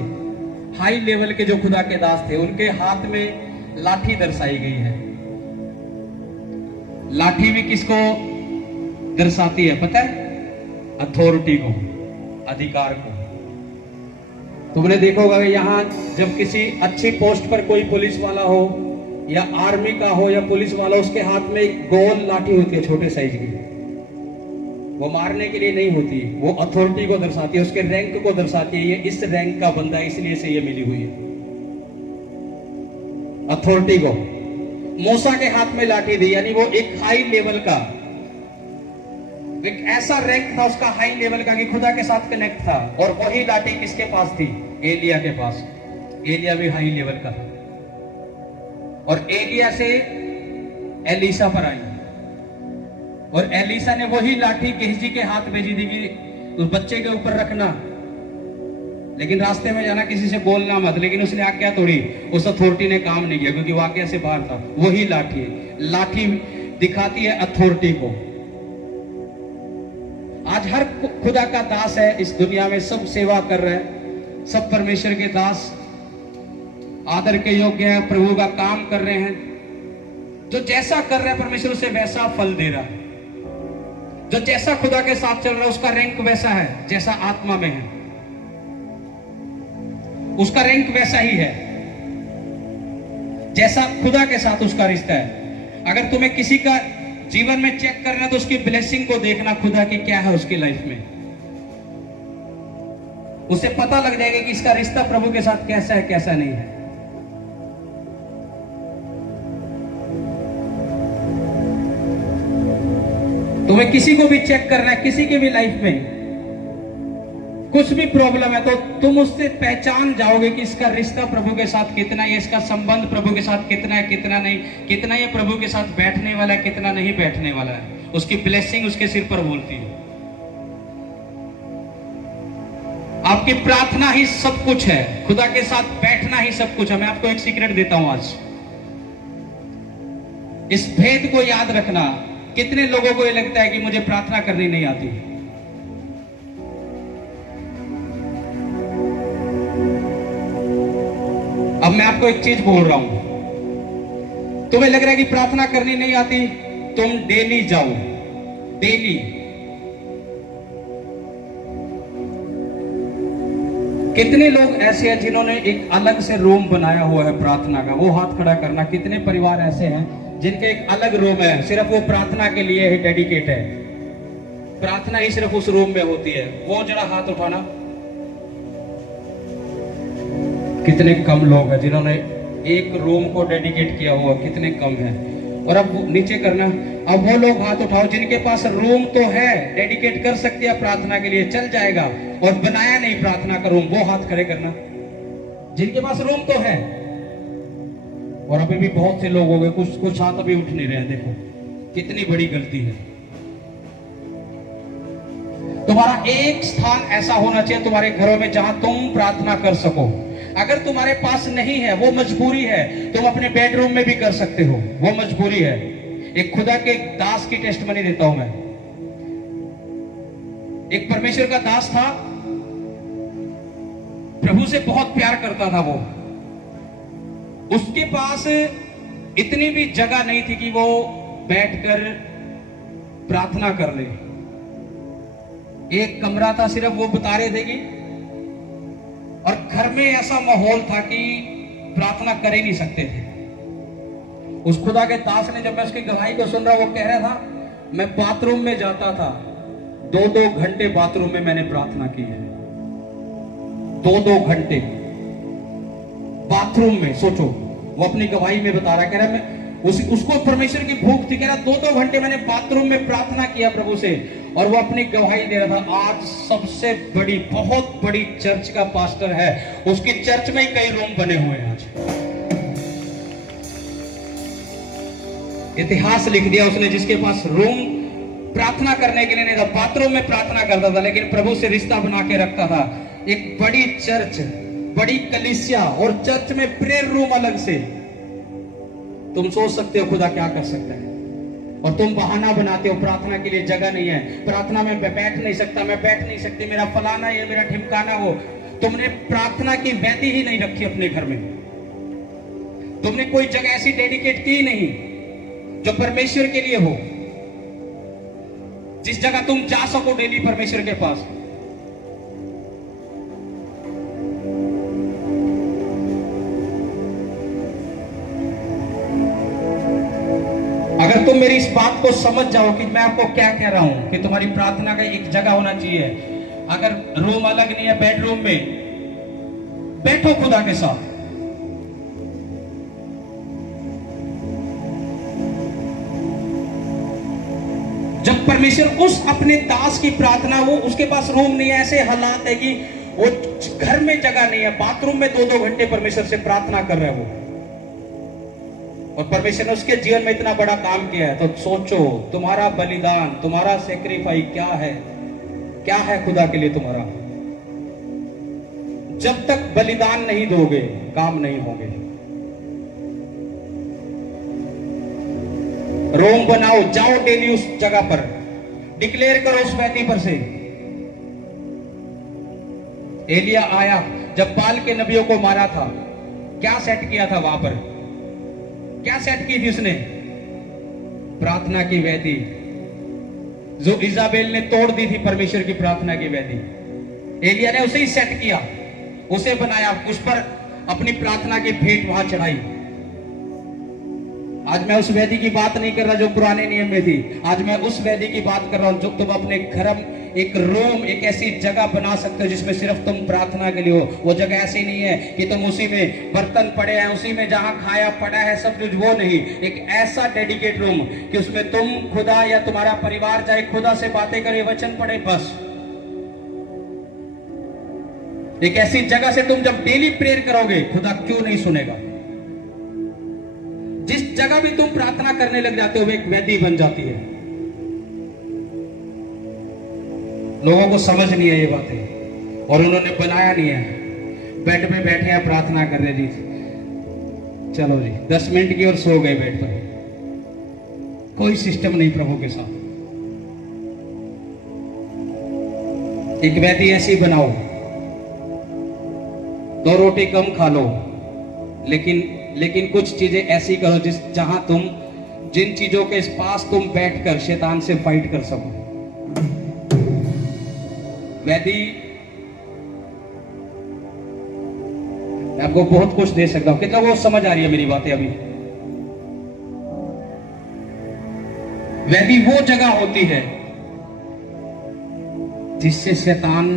हाई लेवल के जो खुदा के दास थे, उनके हाथ में लाठी दर्शाई गई है। लाठी भी किसको दर्शाती है पता है? अथॉरिटी को, अधिकार को। तुमने देखा होगा यहाँ जब किसी अच्छी पोस्ट पर कोई पुलिस वाला हो या आर्मी का हो या पुलिस वाला, उसके हाथ में एक गोल लाठी होती है छोटे साइज की। वो मारने के लिए नहीं होती, वो अथॉरिटी को दर्शाती है, उसके रैंक को दर्शाती है। ये इस रैंक का बंदा है इसलिए से ये मिली हुई है अथॉरिटी को। मूसा के हाथ में लाठी दी, यानी वो एक हाई लेवल का, एक ऐसा रैंक था उसका हाई लेवल का कि खुदा के साथ कनेक्ट था। और वही लाठी किसके पास थी? एलिया के पास। एलिया भी हाई लेवल का था और एलिया से एलीसा पर आई और एलीसा ने वही लाठी गेहजी के हाथ भेजी थी कि उस बच्चे के ऊपर रखना, लेकिन रास्ते में जाना, किसी से बोलना मत। लेकिन उसने आज्ञा तोड़ी, उस अथॉरिटी ने काम नहीं किया क्योंकि वो आज्ञा से बाहर था। वही लाठी है। लाठी दिखाती है अथॉरिटी को। आज हर खुदा का दास है इस दुनिया में, सब सेवा कर रहे हैं, सब परमेश्वर के दास आदर के योग्य है, प्रभु का काम कर रहे हैं। जो जैसा कर रहा है परमेश्वर उसे वैसा फल दे रहा है। जो जैसा खुदा के साथ चल रहा है उसका रैंक वैसा है, जैसा आत्मा में है उसका रैंक वैसा ही है, जैसा खुदा के साथ उसका रिश्ता है। अगर तुम्हें किसी का जीवन में चेक करना तो उसकी ब्लेसिंग को देखना, खुदा की क्या है उसकी लाइफ में, उसे पता लग जाएगा कि इसका रिश्ता प्रभु के साथ कैसा है कैसा नहीं है। तुम्हें किसी को भी चेक करना है, किसी की भी लाइफ में कुछ भी प्रॉब्लम है तो तुम उससे पहचान जाओगे कि इसका रिश्ता प्रभु के साथ कितना है, इसका संबंध प्रभु के साथ कितना है कितना नहीं, कितना ये प्रभु के साथ बैठने वाला है कितना नहीं बैठने वाला है। उसकी ब्लेसिंग उसके सिर पर बोलती है। आपकी प्रार्थना ही सब कुछ है, खुदा के साथ बैठना ही सब कुछ है। मैं आपको एक सीक्रेट देता हूं आज, इस भेद को याद रखना। कितने लोगों को ये लगता है कि मुझे प्रार्थना करनी नहीं आती। अब मैं आपको एक चीज बोल रहा हूं, तुम्हें लग रहा है कि प्रार्थना करनी नहीं आती, तुम डेली जाओ, डेली। कितने लोग ऐसे हैं जिन्होंने एक अलग से रूम बनाया हुआ है प्रार्थना का? वो हाथ खड़ा करना। कितने परिवार ऐसे हैं जिनके एक अलग रूम है, सिर्फ वो प्रार्थना के लिए ही डेडिकेट है, प्रार्थना ही सिर्फ उस रूम में होती है, वो जरा हाथ उठाना। कितने कम लोग हैं जिन्होंने एक रूम को डेडिकेट किया हुआ, कितने कम हैं। और अब नीचे करना, अब वो लोग हाथ उठाओ जिनके पास रूम तो है, डेडिकेट कर सकते हैं प्रार्थना के लिए, चल जाएगा, और बनाया नहीं प्रार्थना का रूम, वो हाथ खड़े करना जिनके पास रूम तो है। और अभी भी बहुत से लोग हो गए, कुछ हाथ अभी उठ नहीं रहे हैं। देखो कितनी बड़ी गलती है। तुम्हारा एक स्थान ऐसा होना चाहिए तुम्हारे घरों में जहां तुम प्रार्थना कर सको। अगर तुम्हारे पास नहीं है, वो मजबूरी है, तुम अपने बेडरूम में भी कर सकते हो, वो मजबूरी है। एक खुदा के दास की टेस्टमनी देता हूं मैं। एक परमेश्वर का दास था, प्रभु से बहुत प्यार करता था वो। उसके पास इतनी भी जगह नहीं थी कि वो बैठकर प्रार्थना कर ले। एक कमरा था सिर्फ, वो बता रहे थे कि, और घर में ऐसा माहौल था कि प्रार्थना कर ही नहीं सकते थे। उस खुदा के दास ने, जब मैं उसकी गवाही को सुन रहा, वो कह रहा था, मैं बाथरूम में जाता था, 2-2 घंटे बाथरूम में मैंने प्रार्थना की है। 2-2 घंटे बाथरूम में। सोचो, वो अपनी गवाही में बता रहा, कह रहा मैं उसको परमेश्वर की भूख थी, कह रहा 2-2 घंटे मैंने बाथरूम में प्रार्थना किया प्रभु से। और वो अपनी गवाही दे रहा था। आज सबसे बड़ी, बहुत बड़ी चर्च का पास्टर है, उसकी चर्च में ही कई रूम बने हुए हैं। आज इतिहास लिख दिया उसने, जिसके पास रूम प्रार्थना करने के लिए नहीं था, बाथरूम में प्रार्थना करता था, लेकिन प्रभु से रिश्ता बना के रखता था। एक बड़ी चर्च, बड़ी कलीसिया, और चर्च में प्रेयर रूम अलग से। तुम सोच सकते हो खुदा क्या कर सकता है, और तुम बहाना बनाते हो, प्रार्थना के लिए जगह नहीं है, प्रार्थना में बैठ नहीं सकता, मैं बैठ नहीं सकती, मेरा फलाना ये, मेरा ठिमकाना वो। तुमने प्रार्थना की वेदी ही नहीं रखी अपने घर में। तुमने कोई जगह ऐसी डेडिकेट की नहीं जो परमेश्वर के लिए हो, जिस जगह तुम जा सको डेली परमेश्वर के पास। अगर तुम मेरी इस बात को समझ जाओ कि मैं आपको क्या कह रहा हूं, कि तुम्हारी प्रार्थना का एक जगह होना चाहिए। अगर रूम अलग नहीं है, बेडरूम में बैठो खुदा के साथ। जब परमेश्वर उस अपने दास की प्रार्थना, वो उसके पास रूम नहीं है, ऐसे हालात है कि वो घर में जगह नहीं है, बाथरूम में 2-2 घंटे परमेश्वर से प्रार्थना कर रहे हो, और परमेश्वर ने उसके जीवन में इतना बड़ा काम किया है। तो सोचो, तुम्हारा बलिदान, तुम्हारा सेक्रीफाइस क्या है खुदा के लिए तुम्हारा। जब तक बलिदान नहीं दोगे, काम नहीं होंगे। रोम बनाओ, जाओ डेली उस जगह पर, डिक्लेयर करो उस वेदी पर से। एलिया आया, जब बाल के नबियों को मारा था, क्या सेट किया था वहां पर, क्या सेट की थी उसने? प्रार्थना की वेदी, जो इजाबेल ने तोड़ दी थी परमेश्वर की प्रार्थना की वेदी। एलिया ने उसे ही सेट किया, उसे बनाया, उस पर अपनी प्रार्थना की भेंट वहां चढ़ाई। आज मैं उस वेदी की बात नहीं कर रहा जो पुराने नियम में थी, आज मैं उस वेदी की बात कर रहा हूं जो तुम अपने घर एक रूम, एक ऐसी जगह बना सकते हो जिसमें सिर्फ तुम प्रार्थना के लिए हो। वो जगह ऐसी नहीं है कि तुम उसी में बर्तन पड़े हैं, उसी में जहां खाया पड़ा है सब कुछ, वो नहीं। एक ऐसा डेडिकेट रूम कि उसमें तुम, खुदा या तुम्हारा परिवार जाए, खुदा से बातें करे, वचन पढ़े, बस। एक ऐसी जगह से तुम जब डेली प्रेयर करोगे, खुदा क्यों नहीं सुनेगा। जिस जगह भी तुम प्रार्थना करने लग जाते हो, वो एक वेदी बन जाती है। लोगों को समझ नहीं है ये बातें, और उन्होंने बनाया नहीं है। बेड पे बैठे हैं, प्रार्थना कर रहे जी, चलो जी 10 मिनट की, और सो गए बेड पर। कोई सिस्टम नहीं प्रभु के साथ। एक वेदी ऐसी बनाओ, 2 रोटी कम खा लो, लेकिन कुछ चीजें ऐसी करो जहां तुम, जिन चीजों के पास तुम बैठकर शैतान से फाइट कर सको। वेदी, मैं आपको बहुत कुछ दे सकता हूं। कितना वो समझ आ रही है मेरी बातें अभी? वेदी वो जगह होती है जिससे शैतान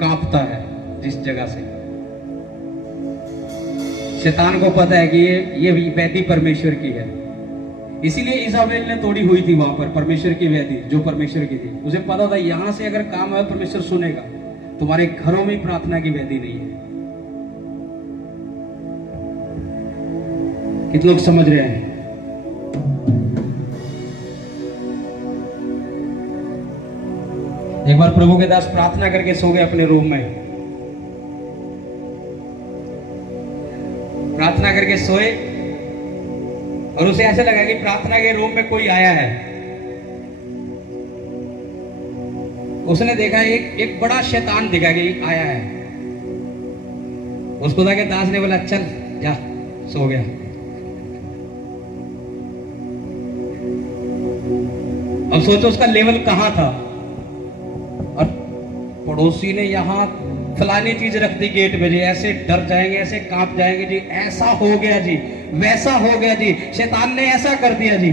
कांपता है। जिस जगह से शैतान को पता है कि ये वेदी परमेश्वर की है, इसीलिए इसाबेल ने तोड़ी हुई थी वहां पर परमेश्वर की वेदी जो परमेश्वर की थी। उसे पता था यहां से अगर काम है परमेश्वर सुनेगा। तुम्हारे घरों में प्रार्थना की वेदी नहीं है। कितने लोग समझ रहे हैं? एक बार प्रभु के दास प्रार्थना करके सो गए अपने रूम में। प्रार्थना करके सोए और उसे ऐसा लगा कि प्रार्थना के रूम में कोई आया है। उसने देखा एक बड़ा शैतान दिखा कि आया है। उसको था कि दास ने बोला चल जा, सो गया। अब सोचो उसका लेवल कहां था। और पड़ोसी ने यहां फलानी चीज रख दी गेट पे जी, ऐसे डर जाएंगे, ऐसे कांप जाएंगे जी, ऐसा हो गया जी, वैसा हो गया जी, शैतान ने ऐसा कर दिया जी।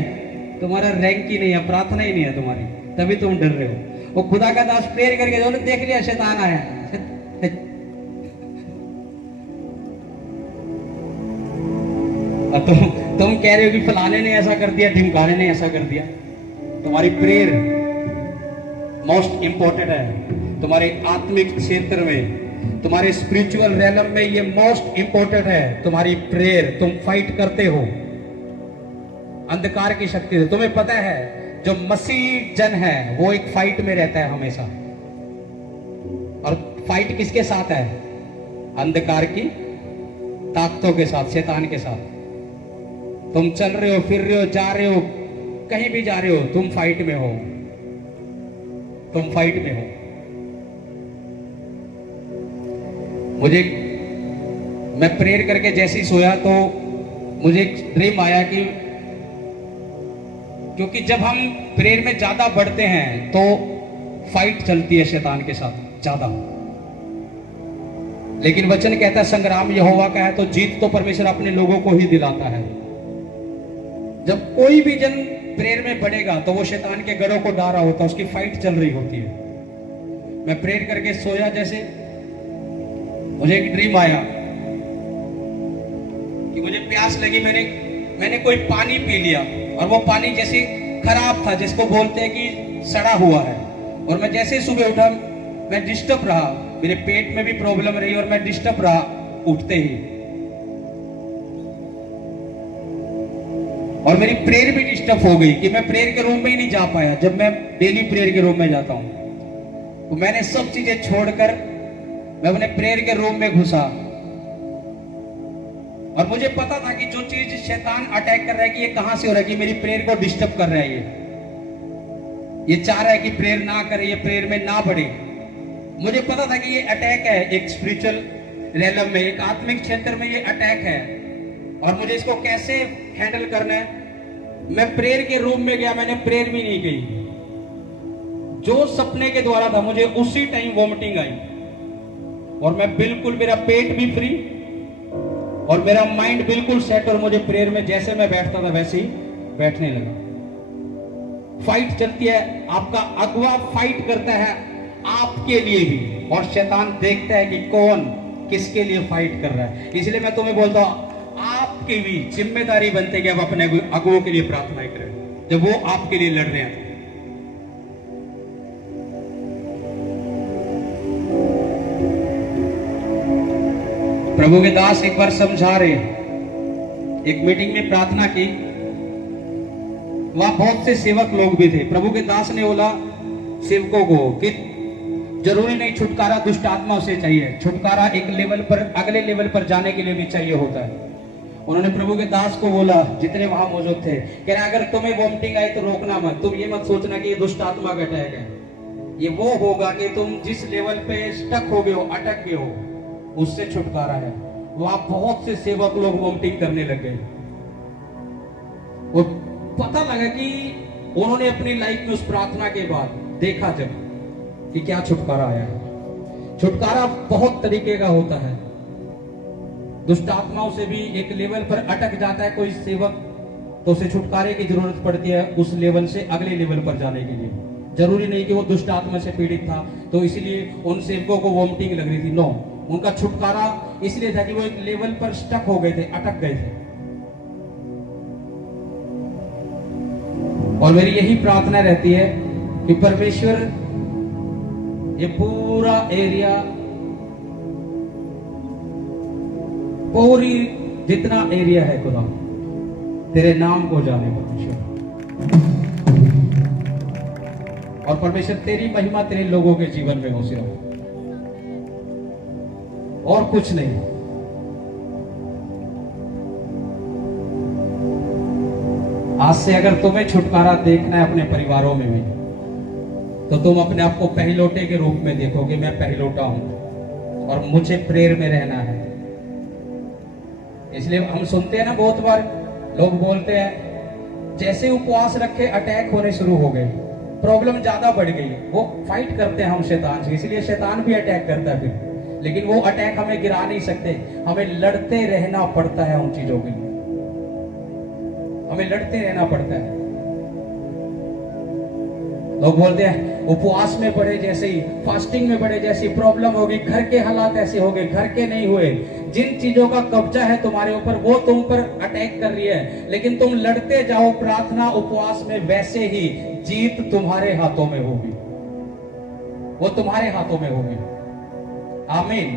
तुम्हारा रैंक ही नहीं है, प्रार्थना ही नहीं है तुम्हारी, तभी तुम डर रहे हो। वो खुदा का दास प्रेयर करके जो देख लिया शैतान आया। और तुम कह रहे हो कि फलाने ने ऐसा कर दिया, ढिमकाने ने ऐसा कर दिया। तुम्हारी प्रेयर मोस्ट इंपॉर्टेंट है। तुम्हारे आत्मिक क्षेत्र में, तुम्हारे स्पिरिचुअल रैलम में ये मोस्ट इंपॉर्टेंट है। तुम्हारी प्रेयर, तुम फाइट करते हो अंधकार की शक्ति से। तुम्हें पता है जो मसीह जन है वो एक फाइट में रहता है हमेशा। और फाइट किसके साथ है? अंधकार की ताकतों के साथ, शैतान के साथ। तुम चल रहे हो, फिर रहे हो, जा रहे हो, कहीं भी जा रहे हो, तुम फाइट में हो, तुम फाइट में हो। मैं प्रेयर करके जैसे ही सोया तो मुझे एक ड्रीम आया कि क्योंकि जब हम प्रेयर में ज्यादा बढ़ते हैं तो फाइट चलती है शैतान के साथ ज्यादा। लेकिन वचन कहता है संग्राम यहोवा का है, तो जीत तो परमेश्वर अपने लोगों को ही दिलाता है। जब कोई भी जन प्रेयर में बढ़ेगा तो वो शैतान के गढ़ों को डारा होता है, उसकी फाइट चल रही होती है। मैं प्रेयर करके सोया, जैसे मुझे एक ड्रीम आया कि मुझे प्यास लगी, मैंने कोई पानी पी लिया और वो पानी जैसे खराब था, जिसको बोलते हैं कि सड़ा हुआ है। और मैं जैसे सुबह उठा मैं डिस्टर्ब रहा, मेरे पेट में भी प्रॉब्लम रही और मैं डिस्टर्ब रहा उठते ही। और मेरी प्रेयर भी डिस्टर्ब हो गई कि मैं प्रेयर के रूम में ही नहीं जा पाया। जब मैं डेली प्रेयर के रूम में जाता हूं तो मैंने सब चीजें छोड़कर मैं अपने प्रेयर के रूम में घुसा। और मुझे पता था कि जो चीज शैतान अटैक कर रहा है कि ये कहां से हो रहा है, कि मेरी प्रेयर को डिस्टर्ब कर रहा है, ये चाह रहा है कि प्रेयर ना करे, ये प्रेयर में ना बढ़े। मुझे पता था कि ये अटैक है, एक स्पिरिचुअल रेलम में, एक आत्मिक क्षेत्र में ये अटैक है और मुझे इसको कैसे हैंडल करना है। मैं प्रेयर के रूम में गया, मैंने प्रेयर भी नहीं की। जो सपने के द्वारा था मुझे उसी टाइम वॉमिटिंग आई और मैं बिल्कुल, मेरा पेट भी फ्री और मेरा माइंड बिल्कुल सेट। और मुझे प्रेयर में जैसे मैं बैठता था वैसे ही बैठने लगा। फाइट चलती है, आपका अगुआ फाइट करता है आपके लिए भी, और शैतान देखता है कि कौन किसके लिए फाइट कर रहा है। इसलिए मैं तुम्हें बोलता हूं आपकी भी जिम्मेदारी बनती है कि आप अपने अगुओं के लिए प्रार्थना करें जब वो आपके लिए लड़ रहे हैं। प्रभु के दास एक बार समझा रहे, एक मीटिंग में प्रार्थना की, वहां बहुत से सेवक लोग भी थे। प्रभु के दास ने बोला सेवकों को कि जरूरी नहीं छुटकारा दुष्ट आत्माओं से चाहिए, छुटकारा एक लेवल पर, अगले लेवल पर जाने के लिए भी चाहिए होता है। उन्होंने प्रभु के दास को बोला, जितने वहां मौजूद थे, कह रहे अगर तुम्हें वॉमिटिंग आई तो रोकना मत। तुम ये मत सोचना कि ये दुष्ट आत्मा का अटैक है। ये वो होगा कि तुम जिस लेवल पे स्टक हो गए हो, अटक गए हो, उससे छुटकारा है। वहां बहुत से सेवक लोग वॉमिटिंग करने लग गए। वो पता लगा कि उन्होंने अपनी लाइफ में उस प्रार्थना के बाद देखा जब कि क्या छुटकारा आया है। छुटकारा बहुत तरीके का होता है। दुष्ट आत्माओं से भी एक लेवल पर अटक जाता है कोई सेवक, तो उसे छुटकारे की जरूरत पड़ती है उस लेवल से अगले लेवल पर जाने के लिए। जरूरी नहीं कि वो दुष्ट आत्मा से पीड़ित था तो इसलिए उन सेवकों को वोमिटिंग लग रही थी, नो, उनका छुटकारा इसलिए था कि वो एक लेवल पर स्टक हो गए थे, अटक गए थे। और मेरी यही प्रार्थना रहती है कि परमेश्वर ये पूरा एरिया, पूरी जितना एरिया है खुदा, तेरे नाम को जाने परमेश्वर, और परमेश्वर तेरी महिमा तेरे लोगों के जीवन में हो सिर्फ, और कुछ नहीं। आज से अगर तुम्हें छुटकारा देखना है अपने परिवारों में भी, तो तुम अपने आप को पहिलौटे के रूप में देखोगे, मैं पहिलौटा हूं और मुझे प्रेयर में रहना है। इसलिए हम सुनते हैं ना, बहुत बार लोग बोलते हैं जैसे उपवास रखे अटैक होने शुरू हो गए, प्रॉब्लम ज्यादा बढ़ गई, वो फाइट करते हैं हम शैतान से, इसलिए शैतान भी अटैक करता है फिर, लेकिन वो अटैक हमें गिरा नहीं सकते, हमें लड़ते रहना पड़ता है उन चीजों के लिए, हमें लड़ते रहना पड़ता है। लोग बोलते हैं उपवास में पड़े जैसे ही, फास्टिंग में पड़े जैसी प्रॉब्लम होगी, घर के हालात ऐसे हो गए, घर के नहीं हुए। जिन चीजों का कब्जा है तुम्हारे ऊपर वो तुम पर अटैक कर रही है, लेकिन तुम लड़ते जाओ प्रार्थना उपवास में, वैसे ही जीत तुम्हारे हाथों में होगी, वो तुम्हारे हाथों में होगी। आमीन।